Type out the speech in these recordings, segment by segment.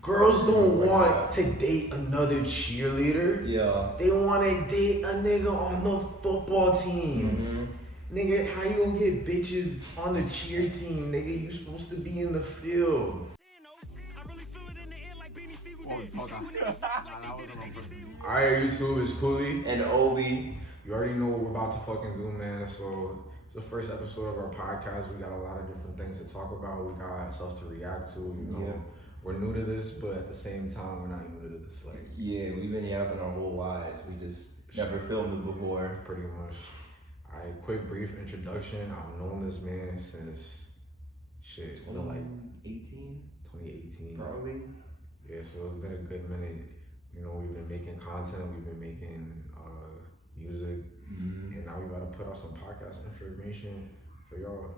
Girls don't want to date another cheerleader. Yeah. They want to date a nigga on the football team. Nigga, how you gonna get bitches on the cheer team? Nigga, you supposed to be in the field. Alright, YouTube, it's Cooley. And Obi. You already know what we're about to fucking do, man. So it's the first episode of our podcast. We got a lot of different things to talk about. We got stuff to react to. You know, we're new to this, but at the same time, we're not new to this. Like, yeah, we've been yapping our whole lives. We just never filmed it before. Pretty much. Alright, quick brief introduction. I've known this man since shit. 2018? 2018. Probably. Yeah, so it's been a good minute. You know, we've been making content, we've been making music, and now we about to put out some podcast information for y'all.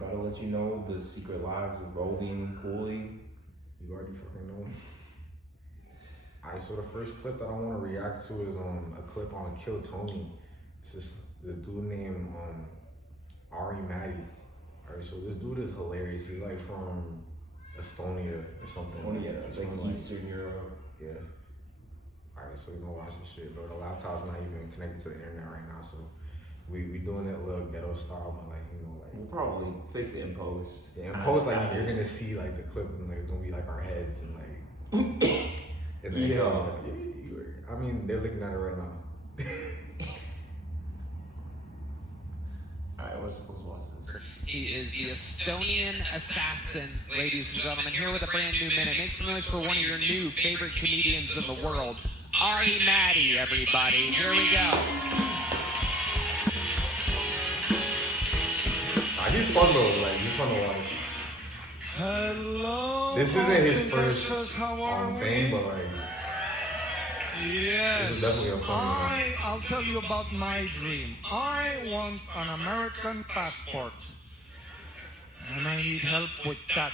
Gotta let you know the secret lives of Obi and Cooley. You already fucking know. Alright, so the first clip that I want to react to is a clip on Kill Tony. It's this dude named Ari Maddie. Alright, so this dude is hilarious. He's like from Estonia or something. Estonia, it's like Eastern Europe. Yeah. Alright, so we're gonna watch this shit, bro. The laptop's not even connected to the internet right now, so we doing it a little ghetto style, but like, you know, like we'll probably fix it in post. Yeah, in post, like you're gonna see like the clip and like it's gonna be like our heads and like and then I mean they're looking at it right now. Alright, let's watch this. He is the Estonian assassin, ladies and gentlemen, here with a brand new minute. Make some noise for one of your new favorite comedians in the world, Ari Maddie, everybody. Here we go. He's fun though, like he's fun to watch. Hello. This isn't his first thing, but like yes. This is definitely a fun one. I'll tell you about my dream. I want an American passport, and I need help with that.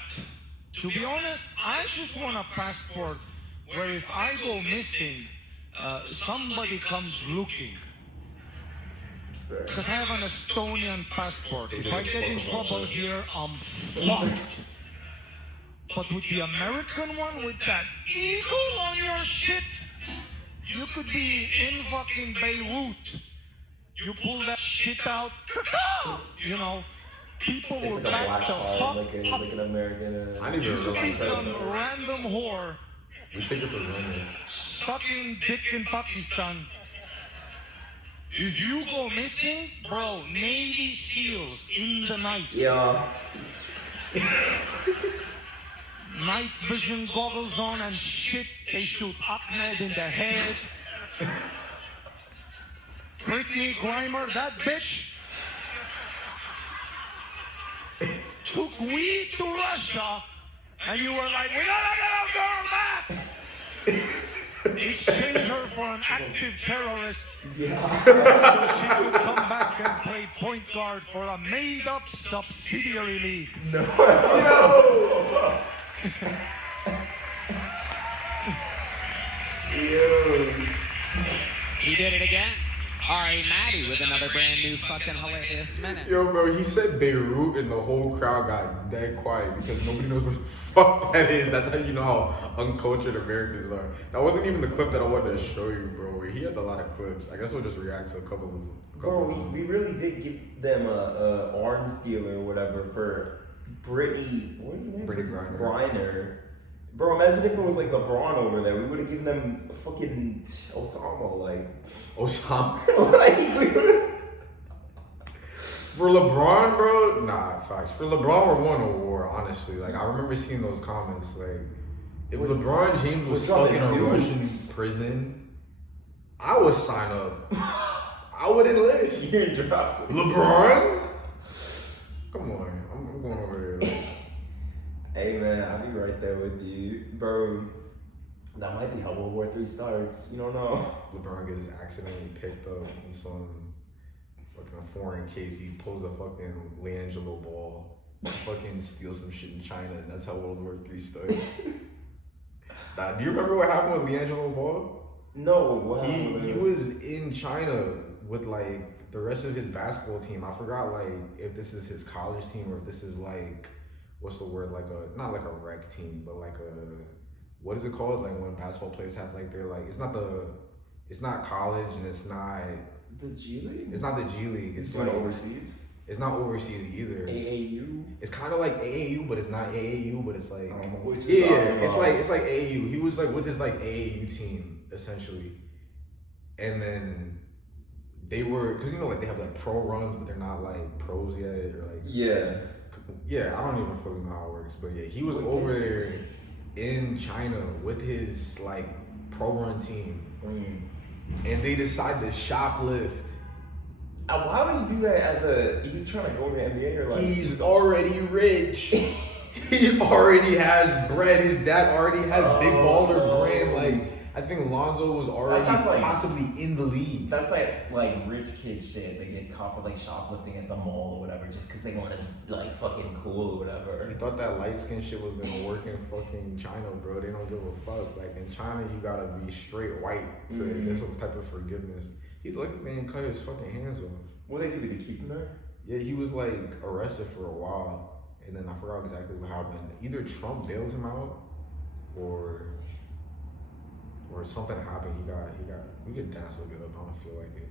To be honest, I just want a passport where if I go missing, somebody comes looking. Because I have an Estonian passport. If I get in trouble here, I'm fucked. But with the American one, with that eagle on your shit, you could be in fucking Beirut. You pull that shit out, you know, people will back the fuck like an American. I didn't even You could be realize some that. random whore We take it for granted. sucking dick in Pakistan. If you go missing, bro, Navy SEALs in the night. Yeah. Night vision goggles on and shit. They shoot Ahmed in the head. Brittany Grimer, that bitch, took weed to Russia, and you were like, we gotta get our girl back. Exchange her for an active terrorist, so she could come back and play point guard for a made-up subsidiary league. He did it again. Ari Maddie with another brand new fucking hilarious minute. Yo, bro, he said Beirut and the whole crowd got dead quiet because nobody knows what the fuck that is. That's how you know how uncultured Americans are. That wasn't even the clip that I wanted to show you, bro. He has a lot of clips. I guess we'll just react to a couple of them. Bro, we really did give them a arms deal or whatever for Brittany. What is her name? Brittany Griner. Griner. Bro, imagine if it was like LeBron over there. We would have given them fucking Osama, like. Osama. Like, we would have. For LeBron, bro, nah, facts. For LeBron, we're going to war, honestly. Like, I remember seeing those comments. Like, if LeBron James was stuck in a Russian prison, I would sign up. I would enlist. You're dropped. LeBron? Come on. I'm going over there. Like, Hey, man, I'll be right there with you. Bro, that might be how World War III starts. You don't know. LeBron gets accidentally picked up in some fucking foreign case. He pulls a fucking LiAngelo ball, fucking steals some shit in China, and that's how World War III started. Nah, do you remember what happened with LiAngelo ball? No, what He happened? was in China with like the rest of his basketball team. I forgot like if this is his college team or if this is like what's the word, like a not like a rec team, but like a what is it called? Like when basketball players have like they're like it's not college and it's not The G League? it's not the G League. It's like like overseas? it's not overseas either. AAU? It's kind of like AAU, but it's not AAU. But it's like Which is it's like AAU. He was like with his like AAU team essentially, and then they were because you know like they have like pro runs, but they're not like pros yet or like Yeah. I don't even fully know how it works, but yeah, he was over there in China with his like pro run team, and they decided to shoplift. Why would you do that he was trying to go to the NBA or like? He's already rich. He already has bread. His dad already has big baller brand. Like I think Lonzo was already possibly in the league. That's like rich kid shit. They get caught for like shoplifting at the mall or whatever, just because they want to be like fucking cool or whatever. He thought that light skin shit was gonna work in fucking China, bro. They don't give a fuck. Like in China, you gotta be straight white to get some type of forgiveness. He's lucky man cut his fucking hands off. What they do? Did they keep him there? Yeah, he was like arrested for a while, and then I forgot exactly what happened. Either Trump bailed him out, or something happened. He got. We could dance look it up. I don't feel like it.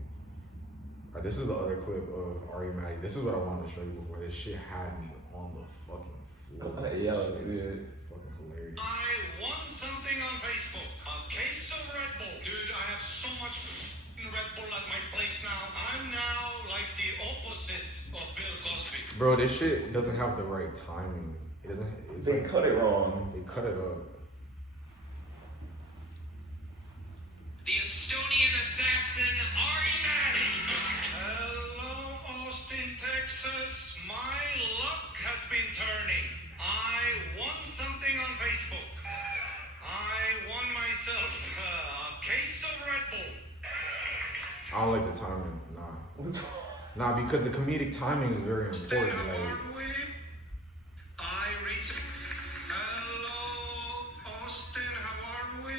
Alright, this is the other clip of Ari Maddie. This is what I wanted to show you before. This shit had me on the fucking floor. Yeah, let's see it. Fucking hilarious. I won something on Facebook. A case of Red Bull. Dude, I have so much Red Bull at my place now. I'm now like the opposite of Bill Cosby. Bro, this shit doesn't have the right timing. It doesn't. They cut it wrong. They cut it up. The Estonian assassin, Ari Maddie. Hello, Austin, Texas. My luck has been turning. I won something on Facebook. I won myself a case of Red Bull. I don't like the timing. Nah. What's Nah, because the comedic timing is very important. Like, Hello, Austin, how are we?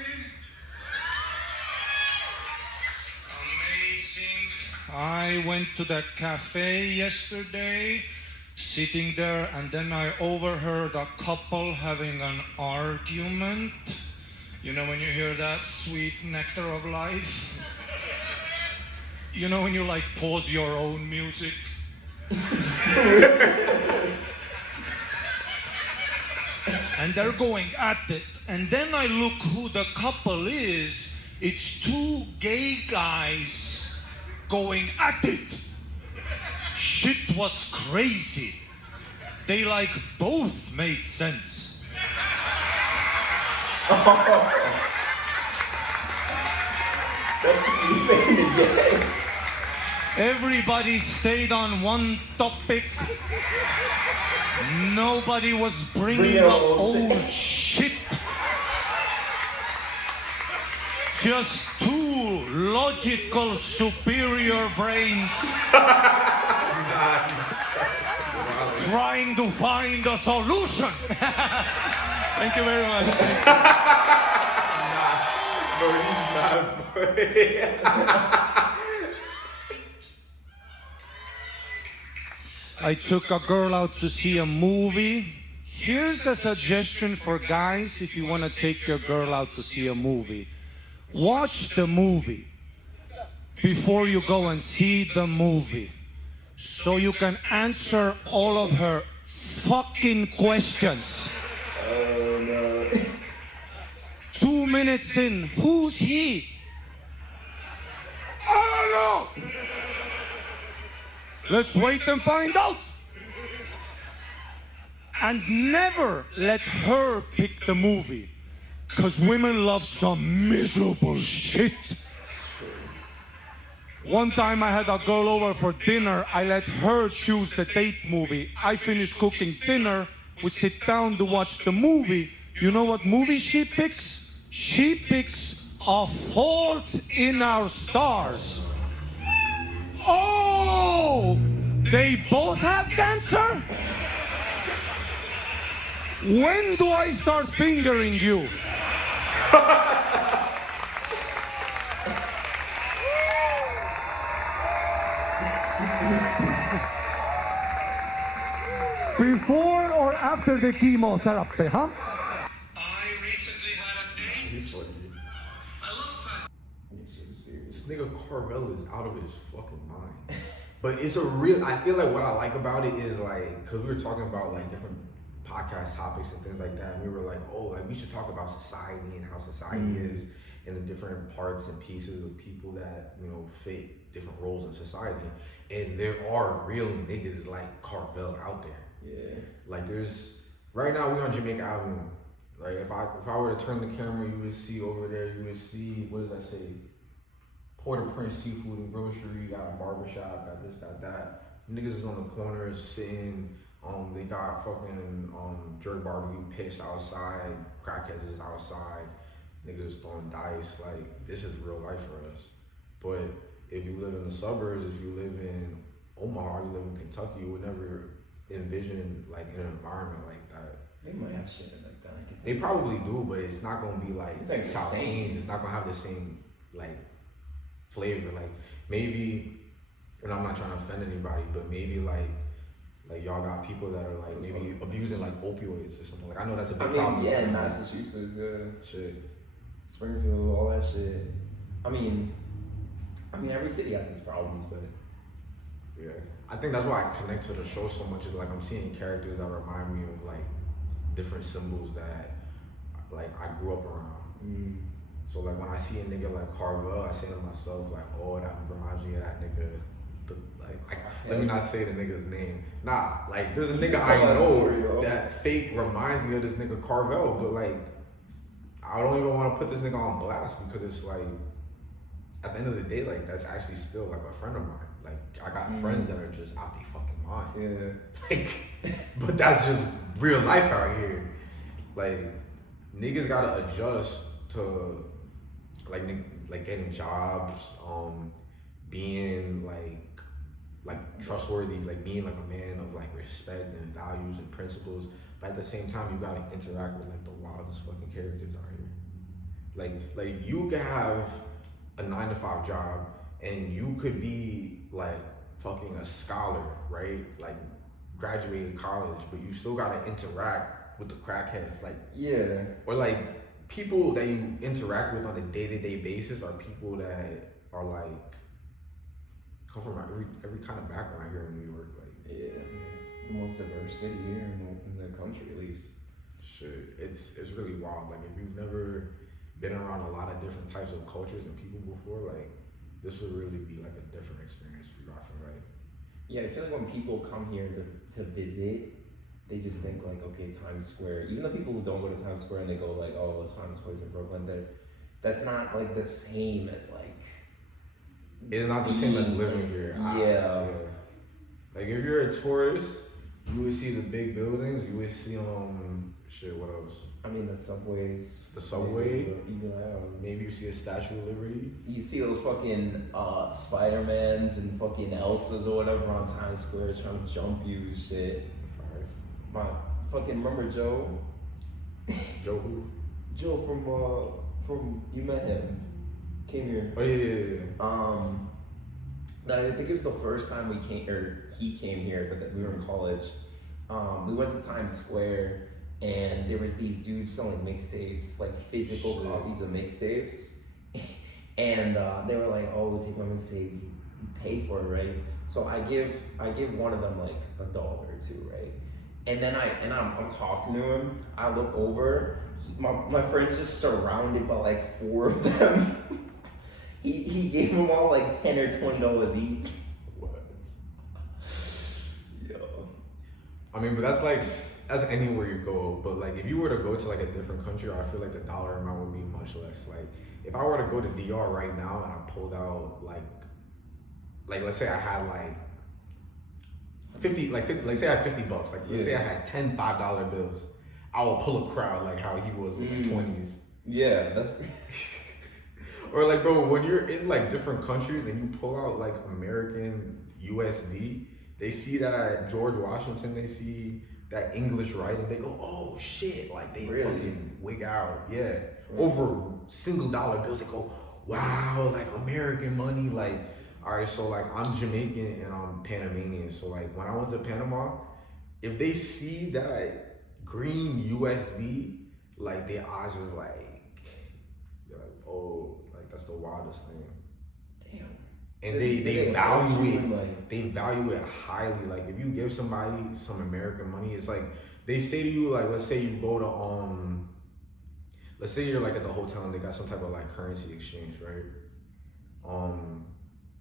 Amazing. I went to the cafe yesterday, sitting there, and then I overheard a couple having an argument. You know when you hear that sweet nectar of life? You know when you like pause your own music? And they're going at it. And then I look who the couple is. It's two gay guys going at it. Shit was crazy. They like both made sense. That's what you saying again. Everybody stayed on one topic. Nobody was bringing up old shit. Just two logical, superior brains trying to find a solution. Thank you very much. bro, he's mad funny. I took a girl out to see a movie. Here's a suggestion for guys if you want to take your girl out to see a movie. Watch the movie before you go and see the movie, so you can answer all of her fucking questions. Oh no. 2 minutes in, who's he? I don't know. Let's wait and find out. And never let her pick the movie, because women love some miserable shit. One time I had a girl over for dinner. I let her choose the date movie. I finished cooking dinner. We sit down to watch the movie. You know what movie she picks? She picks A Fault in Our Stars. Oh! They both have cancer? When do I start fingering you? Before or after the chemotherapy, huh? I recently had a nigga Carvel is out of his fucking mind. But it's a real, I feel like what I like about it is like, cause we were talking about like different podcast topics and things like that. And we were like, oh, like we should talk about society and how society is and the different parts and pieces of people that, you know, fit different roles in society. And there are real niggas like Carvel out there. Yeah. Like there's, right now we on Jamaica Avenue. Like if I were to turn the camera, you would see over there, you would see, what does that say? Port-au-Prince Seafood and Grocery, got a barbershop, got this, got that. Niggas is on the corners sitting, they got fucking jerk barbecue pits outside, crackheads is outside, niggas is throwing dice, like this is real life for us. But if you live in the suburbs, if you live in Omaha, you live in Kentucky, you would never envision like an environment like that. They might have shit like that. They probably do, but it's not gonna be like It's like the South same. Plains. It's not gonna have the same like flavor. Like maybe, and I'm not trying to offend anybody, but maybe like y'all got people that are like maybe abusing like opioids or something. Like I know that's a big problem. Yeah, in Massachusetts, Shit. Springfield, all that shit. I mean, every city has its problems, but Yeah. I think that's why I connect to the show so much. Is like I'm seeing characters that remind me of like different symbols that like I grew up around. So like when I see a nigga like Carvel, I say to myself like, oh, that reminds me of that nigga. Let me not say the nigga's name. Nah, like there's a nigga I know that fake reminds me of this nigga Carvel, but like I don't even want to put this nigga on blast because it's like at the end of the day, like that's actually still like a friend of mine. Like I got friends that are just out their fucking mind. yeah. Like, but that's just real life out here. Like niggas gotta adjust to like getting jobs, being like trustworthy, like being like a man of like respect and values and principles. But at the same time, you gotta interact with like the wildest fucking characters out here. Like you could have a 9-to-5 job and you could be like fucking a scholar, right? Like graduated college, but you still gotta interact with the crackheads, like Yeah. or like people that you interact with on a day-to-day basis are people that are like come from every kind of background here in New York. Like Yeah, it's the most diverse city here in the country, at least. shit, it's really wild. Like if you've never been around a lot of different types of cultures and people before, like this would really be like a different experience for you. I feel like. Yeah, I feel like when people come here to visit, they just think like, okay, Times Square. Even the people who don't go to Times Square and they go like, oh, let's find this place in Brooklyn. That's not like the same as like. It's not the same as living here. Yeah. Like if you're a tourist, you would see the big buildings. You would see shit. What else? I mean, the subways. The subway. Yeah. Maybe you see a Statue of Liberty. You see those fucking Spider-Mans and fucking Elsas or whatever on Times Square trying to jump you and shit. My fucking remember Joe? Joe who? Joe from you met him. Came here. Oh yeah. I think it was the first time he came here, but that we were in college. We went to Times Square and there was these dudes selling mixtapes, like physical copies of mixtapes. And they were like, oh, we'll take my mixtape, you pay for it, right? So I give one of them like $1 or $2, right? And then I'm talking to him, I look over, my friend's just surrounded by like 4 of them. He gave them all like $10 or $20 each. What? Yo. I mean, but that's anywhere you go. But like, if you were to go to like a different country, I feel like the dollar amount would be much less. Like, if I were to go to DR right now and I pulled out like let's say I had like 50, like say I had $50. Like let's say I had 10 $5 bills, I would pull a crowd like how he was with the 20s. Yeah, that's. Or like, bro, when you're in like different countries and you pull out like American USD, they see that George Washington, they see that English writing, they go, oh shit, like they fucking wig out. Yeah. Over $1 bills, they go, wow, like American money. Like, all right, so like I'm Jamaican and I'm Panamanian. So like when I went to Panama, if they see that green USD, like their eyes is like, they're like, oh, like that's the wildest thing. Damn. And So they value you, it. like- They value it highly. Like if you give somebody some American money, it's like they say to you, like let's say you go to let's say you're like at the hotel and they got some type of like currency exchange, right?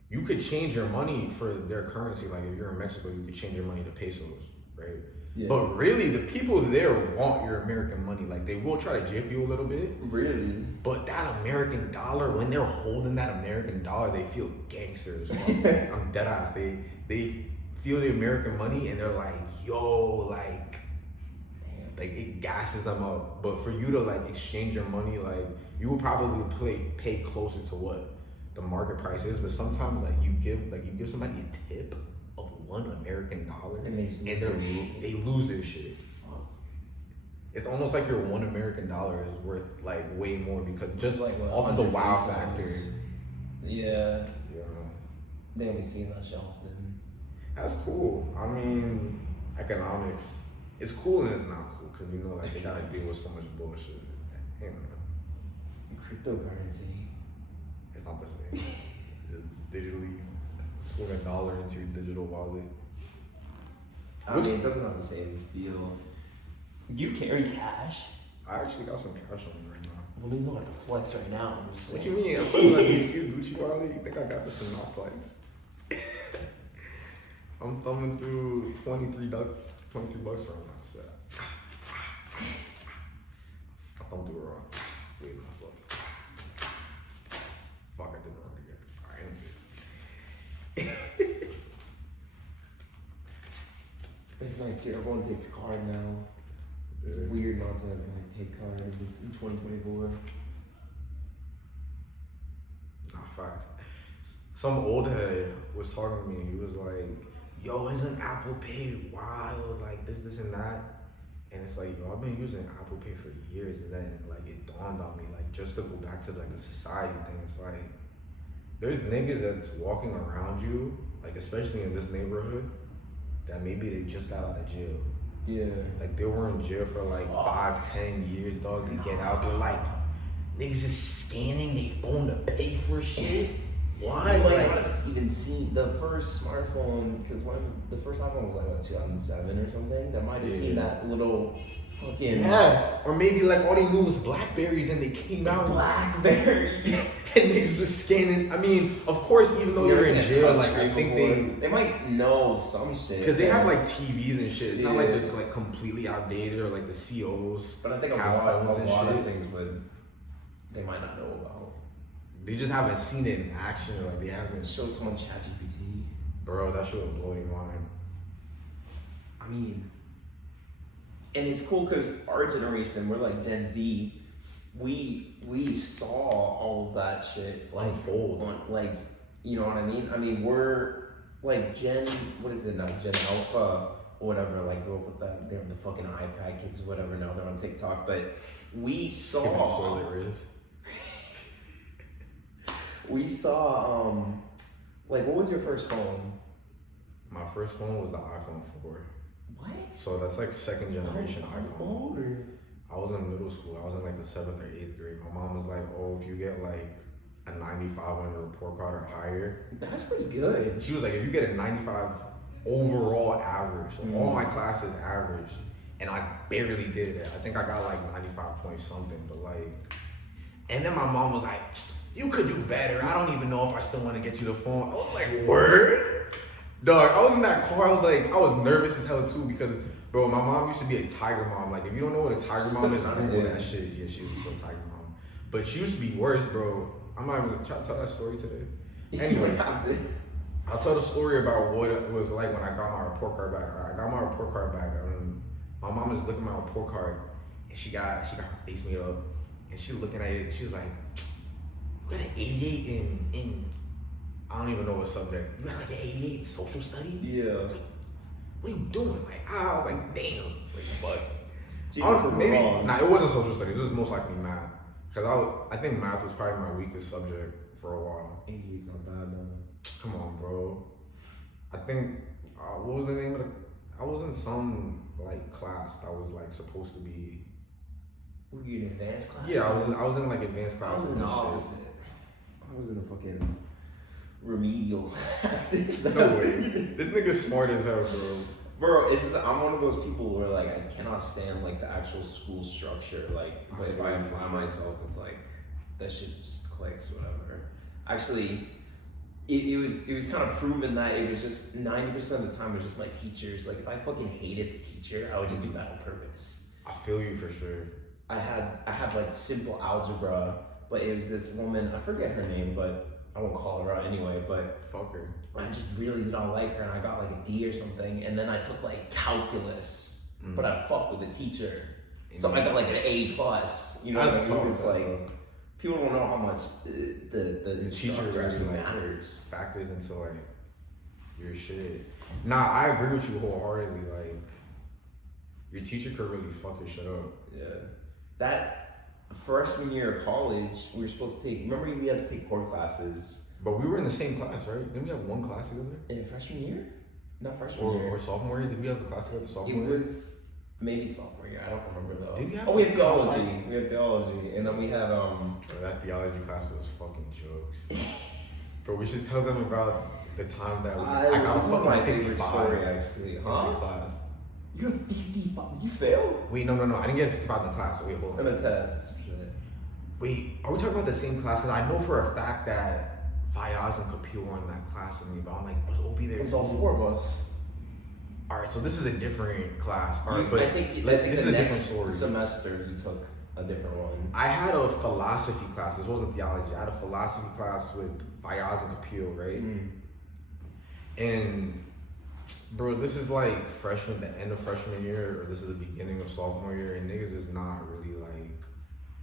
You could change your money for their currency. Like if you're in Mexico, you could change your money to pesos, right? Yeah. But really, the people there want your American money. Like they will try to jip you a little bit. Really? But that American dollar, when they're holding that American dollar, they feel gangsters. I'm dead ass. They feel the American money and they're like, yo, like it gasses them up. But for you to like exchange your money, like you will probably pay closer to what the market price is. But sometimes like you give somebody a tip of $1 American And they lose their shit. It's almost like your $1 American is worth like way more because just like off of the 100 wow pesos. factor. Yeah. Yeah, They don't be seeing that shit often. that's cool. I mean, economics, it's cool and it's not cool because you know like they gotta deal with so much bullshit. Hey man, Cryptocurrency. it's not the same. Just digitally swing a dollar into your digital wallet. I mean, it doesn't have the same feel. You carry cash? I actually got some cash on me right now. Well, you don't have to flex right now. I'm just What saying. you mean? I'm putting like, you see the Gucci wallet? You think I got this in my flex? I'm thumbing through $23 right now. So I thumbed through it wrong. Wait, my fuck. Fuck, I did it wrong again. Alright, anyways. It's nice here. Everyone takes card now. It's Yeah. weird not to like take card in 2024. Nah, facts. Some old head was talking to me. He was like, yo, isn't Apple Pay wild? Like this and that. And it's like, yo, I've been using Apple Pay for years. And then like it dawned on me, like just to go back to like the society thing. It's like, there's niggas that's walking around you, like especially in this neighborhood, that maybe they just got out of jail. Yeah. Like they were in jail for like 5-10 years, dog. They get out, they're like, niggas is scanning their phone to pay for shit. What? You might Like, not have even seen the first smartphone, because when the first iPhone was like what, 2007 or something. That might have seen that little fucking or maybe like all they knew was Blackberries and they came out BlackBerry. and niggas was scanning. I mean, of course, even though they're in jail, like I think they might know some shit. because they have like TVs and shit. It's not like Yeah. they're like completely outdated or like the COs. But I think a have lot phones and of shit. things they might not know about. They just haven't seen it in action. Or like they haven't. Show someone ChatGPT. Bro, that shit would blow your mind. I mean, and it's cool because our generation, we're like Gen Z. We saw all of that shit like Unfold. like, you know what I mean? I mean, we're like what is it now? Gen Alpha or whatever. Like grew up with that. They're the fucking iPad kids or whatever. Now they're on TikTok, but we Skipping saw. toilet riz. We saw like what was your first phone? My first phone was the iPhone 4. What? So that's like second generation How iPhone. old are you? I was in middle school. I was in like the 7th or 8th grade. My mom was like, oh, if you get like a 95 on your report card or higher. That's pretty good. She was like, if you get a 95 overall average, so all my classes average, and I barely did it. I think I got like 95 point something, but like, and then my mom was like, you could do better. I don't even know if I still want to get you the phone. I was like, word? Dog, I was in that car. I was nervous as hell too because, bro, my mom used to be a tiger mom. Like, if you don't know what a tiger mom is, Google that shit. Yeah, she was still a tiger mom. But she used to be worse, bro. I'm not even gonna try to tell that story today. Anyway, I'll tell the story about what it was like when I got my report card back. I got my report card back. My mom was looking at my report card, and she got her face made up, and she looking at it, and she was like, you got an 88 in I don't even know what subject. You got like an 88 in social studies? Yeah. I was like, what are you doing? Like, I was like, damn. Like, but it wasn't social studies. It was most likely math. Because I think math was probably my weakest subject for a while. 88's not bad though. Come on, bro. I think, what was the name of I was in some like class that was like supposed to be. Were you in advanced class? Yeah, I was in like advanced I classes was in the and shit. opposite. I was in the fucking remedial classes. No way. This nigga's smart as hell, bro. Bro, it's just, I'm one of those people where like I cannot stand like the actual school structure. Like, but if I apply myself, it's like that shit just clicks, whatever. Actually, it was kind of proven that it was just 90% of the time it was just my teachers. Like if I fucking hated the teacher, I would just do that on purpose. I feel you for sure. I had like simple algebra, but it was this woman, I forget her name, but I won't call her out anyway, but Fuck her. I just really did not like her and I got like a D or something, and then I took like calculus, but I fucked with the teacher. So I got like an A plus. You know what I mean? It's like people don't know how much the teacher instructor actually really, like, matters. Factors into like your shit. Nah, I agree with you wholeheartedly. Like your teacher could really fuck your shit up. Yeah. That freshman year of college, we were supposed to take, remember we had to take core classes. But we were in the same class, right? Didn't we have one class together? In freshman year? Not freshman year. Or sophomore year? Did we have a class together sophomore year? It was maybe sophomore year. I don't remember though. Did we have we had a theology. We had theology, and then we had Bro, that theology class was fucking jokes. Bro, we should tell them about the time that I got this a is fucking my favorite 55 story actually. in Huh? class. You had 55. Did you fail? Wait, no. I didn't get a 55 in class. Wait, hold In on. the test. Wait, are we talking about the same class? Because I know for a fact that Fayaz and Kapil were in that class with me, but I'm like, was Obi there? It was all four of us. All right, so this is a different class. All right, but I think this is the a different next story. semester you took a different one. I had a philosophy class. This wasn't theology. I had a philosophy class with Fayaz and Kapil, right? And bro, this is like the end of freshman year, or this is the beginning of sophomore year, and niggas is not really like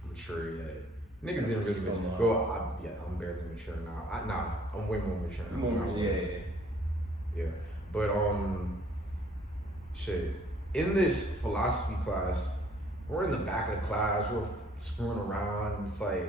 mature yet. Niggas didn't really mature. Bro, I'm barely mature now. I'm way more mature now. Yeah. But shit. In this philosophy class, we're in the back of the class, we're screwing around. It's like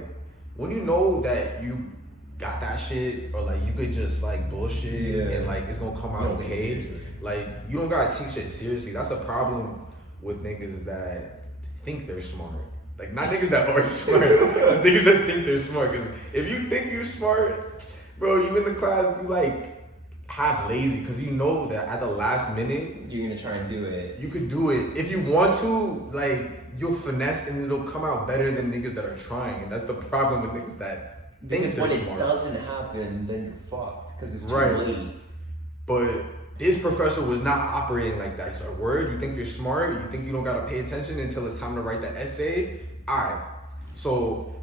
when you know that you got that shit, or like you could just like bullshit and like it's gonna come out okay. Like you don't gotta take shit seriously. That's a problem with niggas that think they're smart. Like not niggas that are smart, just niggas that think they're smart. Cause if you think you're smart, bro, you in the class, you like half lazy because you know that at the last minute you're gonna try and do it. You could do it if you want to. Like you'll finesse and it'll come out better than niggas that are trying. And that's the problem with niggas that think Because they're when smart. it doesn't happen, then you're fucked because it's too Right. late. But this professor was not operating like that. He's like, word, you think you're smart? You think you don't gotta pay attention until it's time to write the essay? Alright. So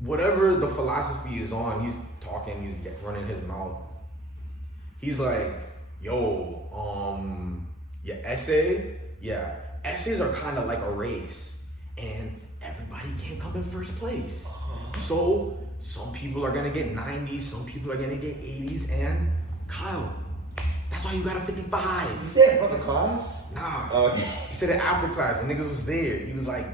whatever the philosophy is on, he's talking, he's running his mouth. He's like, yo, your essay? Yeah. Essays are kind of like a race. And everybody can't come in first place. So some people are gonna get 90s, some people are gonna get 80s, and Kyle, that's why you got a 55. You said for the class? Nah. Okay. He said it after class, and niggas was there. He was like,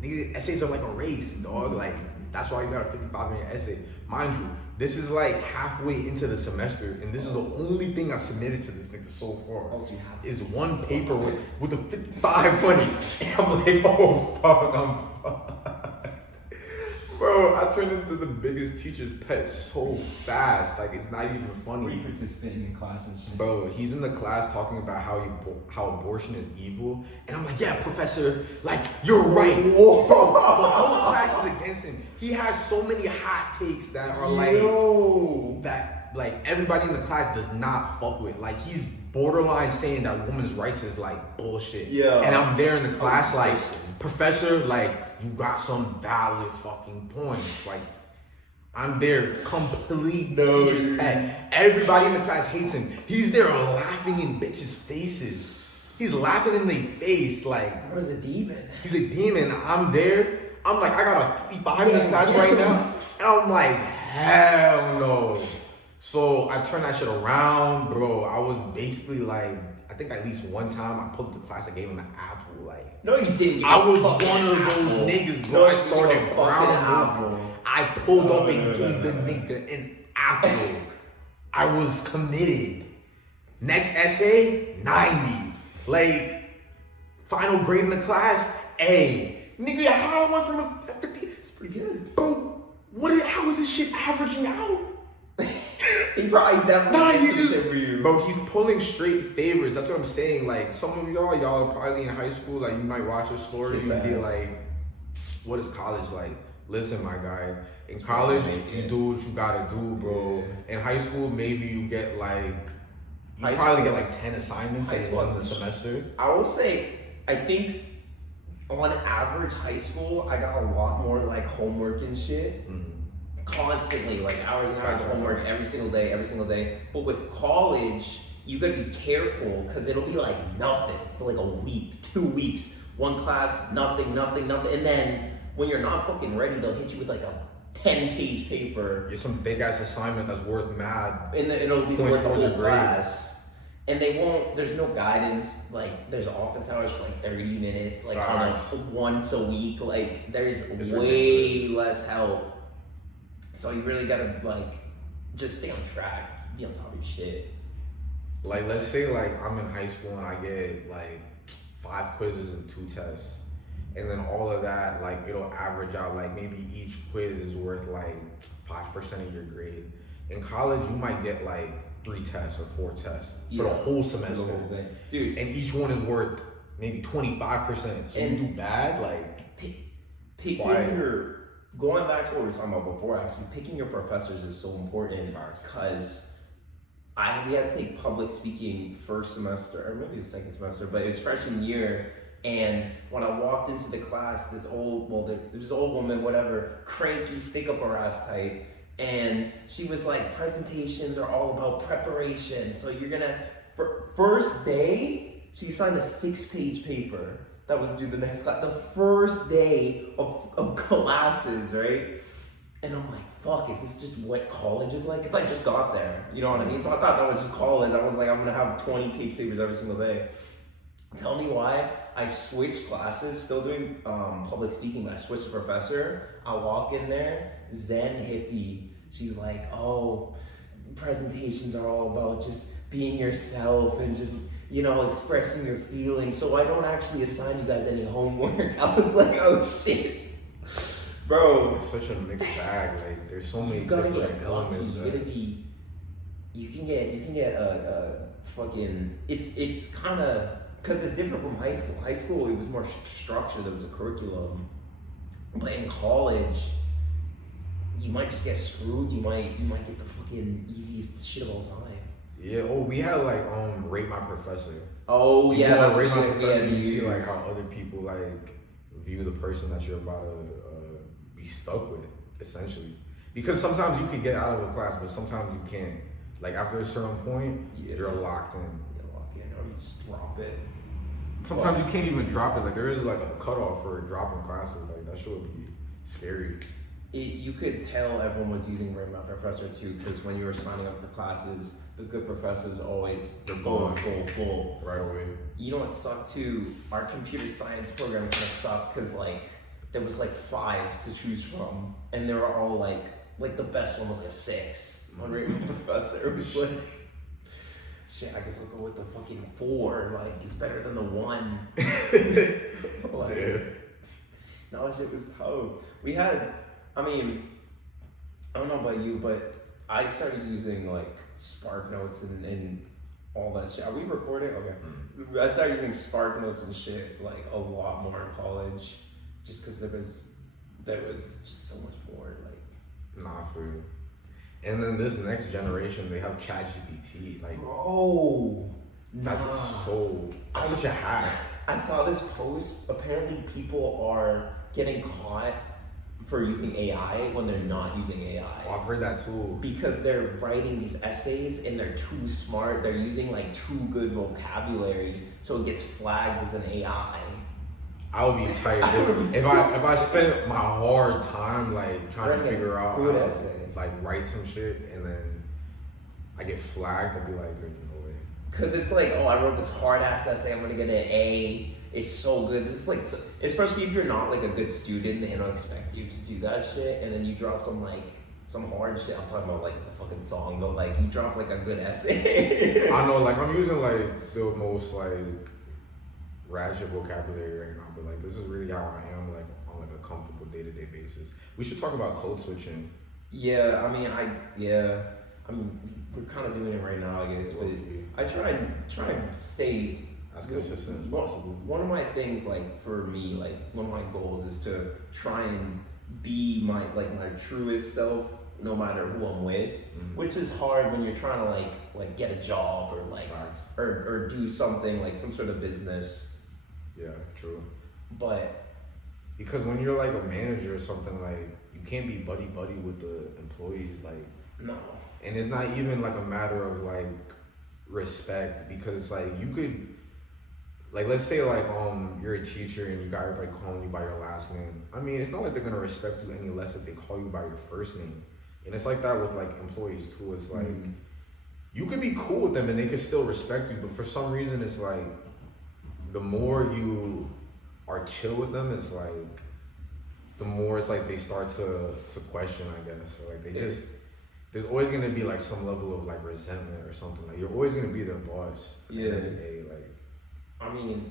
niggas, essays are like a race, dog. Like, that's why you got a 55 in your essay. Mind you, this is like halfway into the semester, and this is the only thing I've submitted to this nigga so far. Also, you have is one paper with a 55 on it. And I'm like, oh fuck, I'm fucked. Bro, I turned into the biggest teacher's pet so fast. Like, it's not even funny. Participating in class and shit. Bro, he's in the class talking about how abortion is evil. And I'm like, yeah, professor, like, you're right. Bro, the whole class is against him. He has so many hot takes that are like, that like everybody in the class does not fuck with. Like, he's borderline saying that women's rights is like bullshit. Yeah. And I'm there in the class like, professor, like, you got some valid fucking points. Like, I'm there, complete teacher's pet. Everybody in the class hates him. He's there laughing in bitches' faces. He's laughing in their face, like, Where's the demon? he's a demon. I'm there. I'm like, I got a 55 in this class right now. And I'm like, hell no. So I turned that shit around, bro. I was basically like, I think at least one time I pulled the class, I gave him an apple. Like, No, you didn't. I was one of those niggas, bro. I started brown. I pulled up and gave the nigga an apple. I was committed. Next essay, 90. Like, final grade in the class, A. Nigga, how I went from a 50, it's pretty good. Bro, how is this shit averaging out? He probably definitely did some shit for you. Bro, he's pulling straight favors. That's what I'm saying. Like, some of y'all are probably in high school. Like, you might watch a story and be like, what is college like? Listen, my guy. In college, you do what you gotta do, bro. In high school, maybe you get like, you probably get like 10 assignments like once a semester. I will say, I think on average, high school, I got a lot more like homework and shit. Constantly, like hours and hours of homework every single day. But with college, you gotta be careful because it'll be like nothing for like a week, 2 weeks, one class, nothing. And then when you're not fucking ready, they'll hit you with like a 10-page paper. Get some big ass assignment that's worth mad. And it'll be worth the whole grade. class. And they won't, there's no guidance, like there's office hours for like 30 minutes, like on a, once a week, like there's way less help. So you really gotta like, just stay on track, be on top of your shit. Like let's say like I'm in high school and I get like 5 quizzes and 2 tests. And then all of that, like it'll average out like maybe each quiz is worth like 5% of your grade. In college, you might get like 3 tests or 4 tests for the whole semester. Dude. And each one is worth maybe 25%. So you do bad, like picking going back to what we were talking about before, actually, picking your professors is so important because we had to take public speaking first semester, or maybe it was second semester, but it was freshman year. And when I walked into the class, this old woman, whatever, cranky, stick up her ass type. And she was like, presentations are all about preparation. So you're gonna, first day, she signed a 6-page paper that was due the next class. The first day of classes, right? And I'm like, fuck, is this just what college is like? Because I just got there, you know what I mean? So I thought that was just college. I was like, I'm gonna have 20-page papers every single day. Tell me why. I switched classes, still doing public speaking, but I switched professor. I walk in there, Zen hippie. She's like, oh, presentations are all about just being yourself and just, you know, expressing your feelings. So I don't actually assign you guys any homework. I was like, oh shit. Bro. It's such a mixed bag. Like there's so many different elements. You can get a fucking, it's kind of, because it's different from high school. High school, it was more structured. There was a curriculum. But in college, you might just get screwed. You might get the fucking easiest shit of all time. Yeah. Oh, we had like rate my professor. Oh yeah, that's rate my what professor. You see like how other people like view the person that you're about to be stuck with, essentially. Because sometimes you can get out of a class, but sometimes you can't. Like after a certain point, you're locked in. Or you just drop it. Sometimes you can't even drop it. Like there is like a cutoff for dropping classes. Like that shit would be scary. You could tell everyone was using Rate My Professor too, because when you were signing up for classes, the good professors always full right away. You know what sucked too? Our computer science program kind of sucked because like there was like 5 to choose from, and they were all like the best one was like a 6 on Rate My Professor. It was like, shit, I guess I'll go with the fucking 4. Like, it's better than the 1. Like, yeah. No, shit was tough. We had, I mean, I don't know about you, but I started using like Spark Notes and all that shit. Are we recording? Okay. I started using Spark Notes and shit like a lot more in college, just because there was just so much more like. Nah, for you. And then this next generation, they have ChatGPT. Like, bro, that's such a hack. I saw this post. Apparently, people are getting caught for using AI when they're not using AI. Oh, I've heard that too. Because they're writing these essays and they're too smart. They're using like too good vocabulary, so it gets flagged as an AI. I would be tight if I spent my hard time like trying to figure out how to like write some shit and then I get flagged. I'd be like, there's no way. Cause it's like, oh, I wrote this hard ass essay. I'm gonna get an A. It's so good. This is like, especially if you're not like a good student, they don't expect you to do that shit, and then you drop some hard shit. I'm talking about like it's a fucking song, but like you drop like a good essay. I know, like I'm using like the most like ratchet vocabulary right now, but like this is really how I am like on like a comfortable day-to-day basis. We should talk about code switching. Yeah, I mean, I mean, we're kind of doing it right now, I guess, but Okay. I try and stay As consistent as possible. One of my things, like for me, like one of my goals is to try and be my truest self, no matter who I'm with, which is hard when you're trying to like get a job or Facts. or do something like some sort of business. Yeah, true. But Because when you're like a manager or something, like you can't be buddy with the employees, like. no, And it's not even like a matter of like respect, because it's like you could, like, let's say like you're a teacher and you got everybody calling you by your last name. I mean, it's not like they're gonna respect you any less if they call you by your first name. And it's like that with like employees too. It's like you could be cool with them and they could still respect you, but for some reason it's like the more you are chill with them, it's like the more it's like they start to question, I guess. Or like they just, there's always gonna be like some level of like resentment or something. Like you're always gonna be their boss at the end of the day. Like, I mean,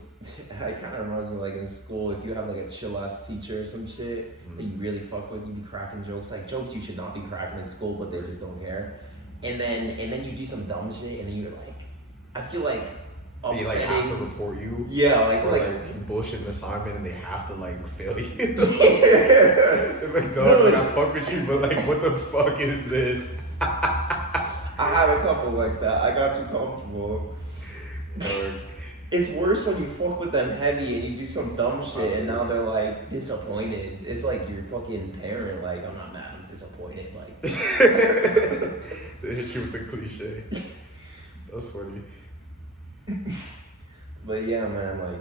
I kind of reminds me like in school, if you have like a chill ass teacher or some shit that you really fuck with, you be cracking jokes, like jokes you should not be cracking in school, but they just don't care. And then you do some dumb shit, and then you're like, I feel like they like upsetting. have to report you. Yeah, like Or like like bullshit an assignment and they have to like fail you. yeah. Like, dog, like, I fuck with you, but like, what the fuck is this? I had a couple like that. I got too comfortable. Dog. It's worse when you fuck with them heavy and you do some dumb shit and now they're like disappointed. It's like your fucking parent, like, I'm not mad, I'm disappointed. Like, They hit you with the cliche. That's funny. but yeah, man, like,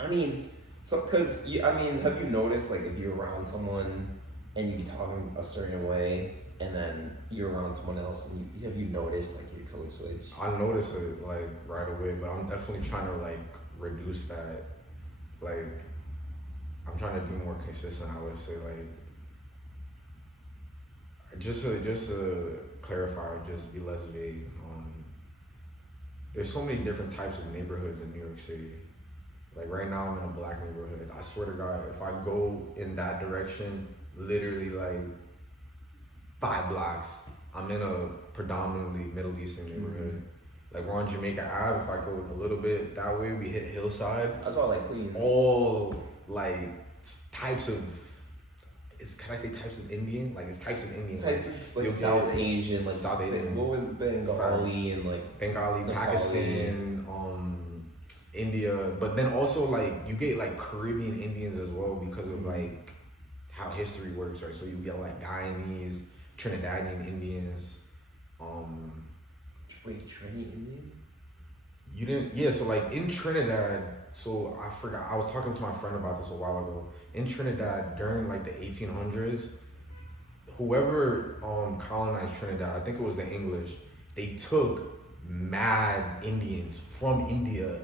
I mean, so, cause you, I mean, have you noticed, like, if you're around someone and you be talking a certain way and then you're around someone else and have you noticed, like, your code switch? I notice it like right away, but I'm definitely trying to like reduce that. Like, I'm trying to be more consistent. I would say, like, just to clarify, just be less vague. There's so many different types of neighborhoods in New York City. Like right now, I'm in a black neighborhood. I swear to God, if I go in that direction, literally like 5 blocks, I'm in a predominantly Middle Eastern neighborhood. Like we're on Jamaica Ave. If I go a little bit that way, we hit Hillside. That's why I like Queens. All like types of, can I say types of Indian? Like it's types of Indian. Types of, like you'll South get Asian, like South Asian. What was Bengali and like Bengali, Pakistan, India, but then also like you get like Caribbean Indians as well because of like how history works, right? So you get like Guyanese, Trinidadian Indians. Wait, Trinity Indian? You didn't, yeah. So like in Trinidad, so I forgot. I was talking to my friend about this a while ago. In Trinidad during like the 1800s, whoever colonized Trinidad, I think it was the English. They took mad Indians from India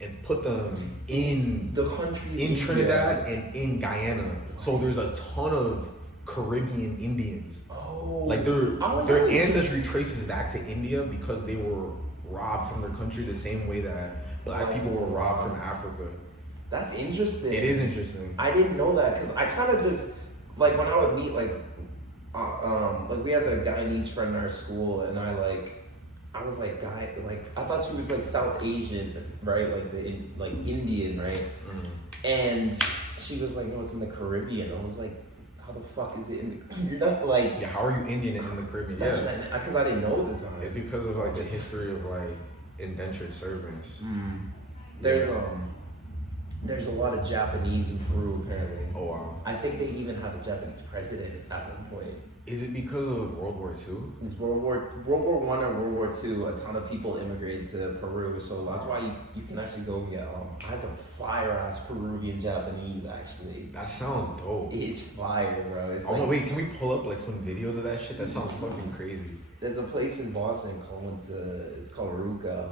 and put them in The country in Trinidad and in Guyana. So there's a ton of Caribbean Indians. Oh, Like I was their always- ancestry traces back to India because they were robbed from their country the same way that black people were robbed from Africa. That's interesting. It is interesting. I didn't know that because I kind of just like when I would meet like we had the Guyanese friend in our school and I was like I thought she was like South Asian, right? Like Indian, right? And she was like, no, it's in the Caribbean. I was like, how the fuck is it in the? You're not like. Yeah, how are you Indian in the Caribbean? That's Yeah, because I didn't know this. it's because of like the history of like indentured servants. There's a lot of Japanese in Peru apparently. Oh wow. I think they even had a Japanese president at one point. Is it because of World War II? It's World War I or World War II. A ton of people immigrated to Peru, so that's why you can actually go get I had some fire ass Peruvian Japanese actually. That sounds dope. It's fire, bro. It's Oh like, wait, can we pull up like some videos of that shit? That sounds fucking crazy. There's a place in Boston it's called Ruka.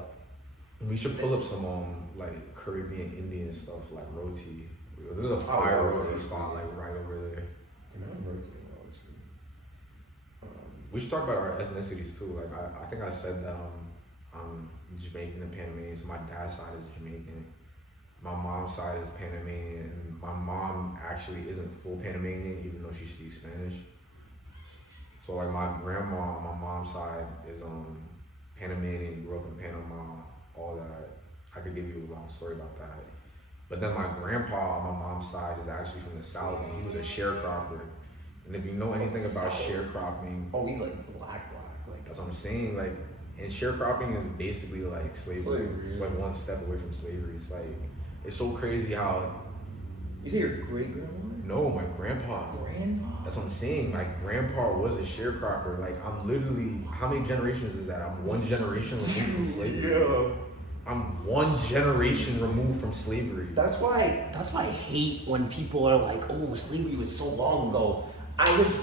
We should pull up some like Caribbean Indian stuff like roti. There's a fire roti spot like right over there. We should talk about our ethnicities too. Like I think I said that I'm Jamaican and Panamanian. So my dad's side is Jamaican. My mom's side is Panamanian, and my mom actually isn't full Panamanian even though she speaks Spanish. So So like my grandma on my mom's side is Panamanian, grew up in Panama, all that. I could give you a long story about that. But then my grandpa on my mom's side is actually from the South, and he was a sharecropper. And if you know anything about sharecropping, Oh, he's like black. Like that's what I'm saying. Like, and sharecropping is basically like slavery. It's like one step away from slavery. It's like, it's so crazy how. You say your great grandma? No, my grandpa. Grandpa? That's what I'm saying. My grandpa was a sharecropper. Like, I'm literally, how many generations is that? I'm one generation removed from slavery. Yeah. I'm one generation removed from slavery. That's why I hate when people are like, oh, slavery was so long ago. I was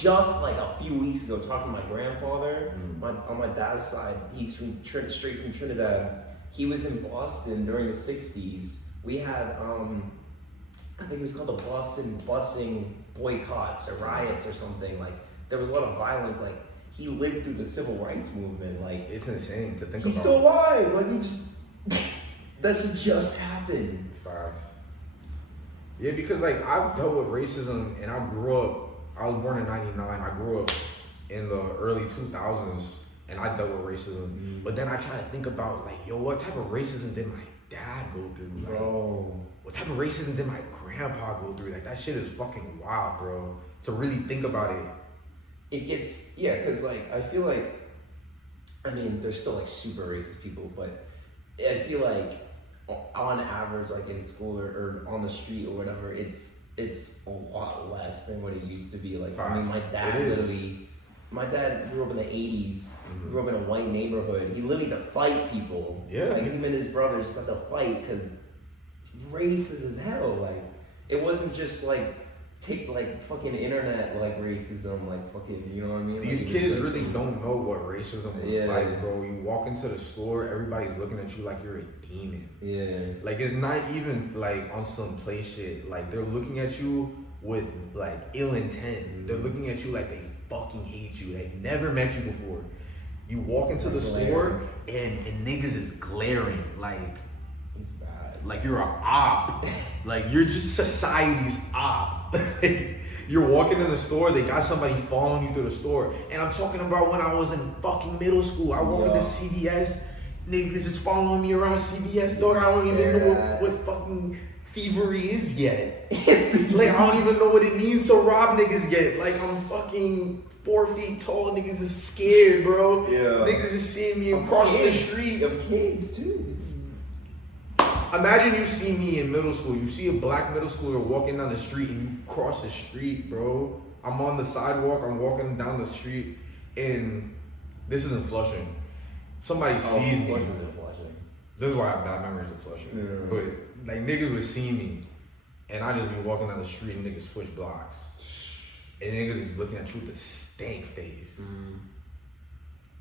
just like a few weeks ago talking to my grandfather. On my dad's side, he's from straight from Trinidad. He was in Boston during the 60s. We had I think it was called the Boston busing boycotts or riots or something. Like, there was a lot of violence. Like, he lived through the civil rights movement. Like, It's insane to think he's about. still alive. Like, he just that should just happen. Facts. Yeah, because like I've dealt with racism, and I was born in '99. I grew up in the early 2000s, and I dealt with racism. But then I try to think about like, yo, what type of racism did my dad go through? Like, Bro. what type of racism did my grandpa go through? Like, that shit is fucking wild, bro. To really think about it. It gets, yeah, because like I feel like, I mean, there's still like super racist people, but I feel like on average, like in school or on the street or whatever, it's a lot less than what it used to be. Like, I mean, my dad grew up in the 80s, grew up in a white neighborhood. He literally had to fight people. Yeah. Like, him and his brothers just had to fight because racist as hell. Like, it wasn't just like, take like fucking internet like racism, like fucking, you know what I mean? These like, kids really don't know what racism was Yeah. like, bro. You walk into the store, everybody's looking at you like you're a demon. Yeah. Like, it's not even like on some play shit. Like, they're looking at you with like ill intent. They're looking at you like they fucking hate you. They never met you before. You walk into the store and niggas is glaring like He's bad. like you're a op. Like, you're just society's op. You're walking in the store, they got somebody following you through the store. And I'm talking about when I was in fucking middle school. I walk into CVS, niggas is following me around CVS, dog. I don't even know what fucking thievery is yet. Like, I don't even know what it means to rob niggas yet. Like, I'm fucking 4 feet tall, niggas is scared, bro. Yeah. Niggas is seeing me across the street. Of kids too. Imagine you see me in middle school. You see a black middle schooler walking down the street, and you cross the street, bro. I'm on the sidewalk. I'm walking down the street, and this isn't Flushing. Somebody sees me. This is why I have bad memories of Flushing. Yeah. But like, niggas would see me, and I just be walking down the street, and niggas switch blocks, and niggas is looking at you with a stank face.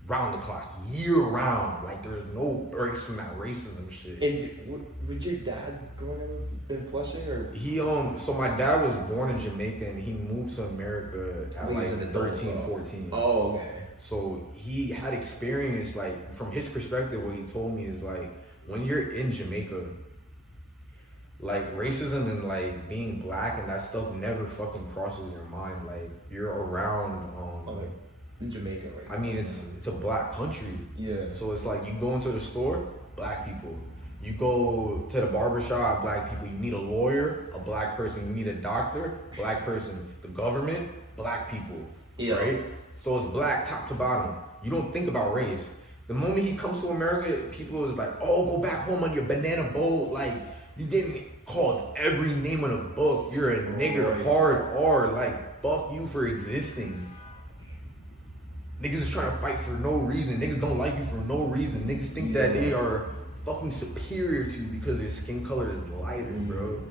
Round the clock, year round. Like, there's no breaks from that racism shit. And was your dad growing up in Flushing, or? He so my dad was born in Jamaica, and he moved to America at When he like was an adult, 13, 14. Oh, okay. So he had experience, like, from his perspective, what he told me is like, when you're in Jamaica, like, racism and like being black and that stuff never fucking crosses your mind. Like, you're around Okay. In Jamaica, right? I mean, it's a black country. Yeah. So it's like, you go into the store, black people. You go to the barbershop, black people. You need a lawyer, a black person. You need a doctor, black person. The government, black people. Yeah. Right? So it's black top to bottom. You don't think about race. The moment he comes to America, people is like, oh, go back home on your banana boat. Like, you getting called every name in the book. You're a nigger, hard R. Like, fuck you for existing. Niggas is trying to fight for no reason. Niggas don't like you for no reason. Niggas think that they are fucking superior to you because their skin color is lighter, bro.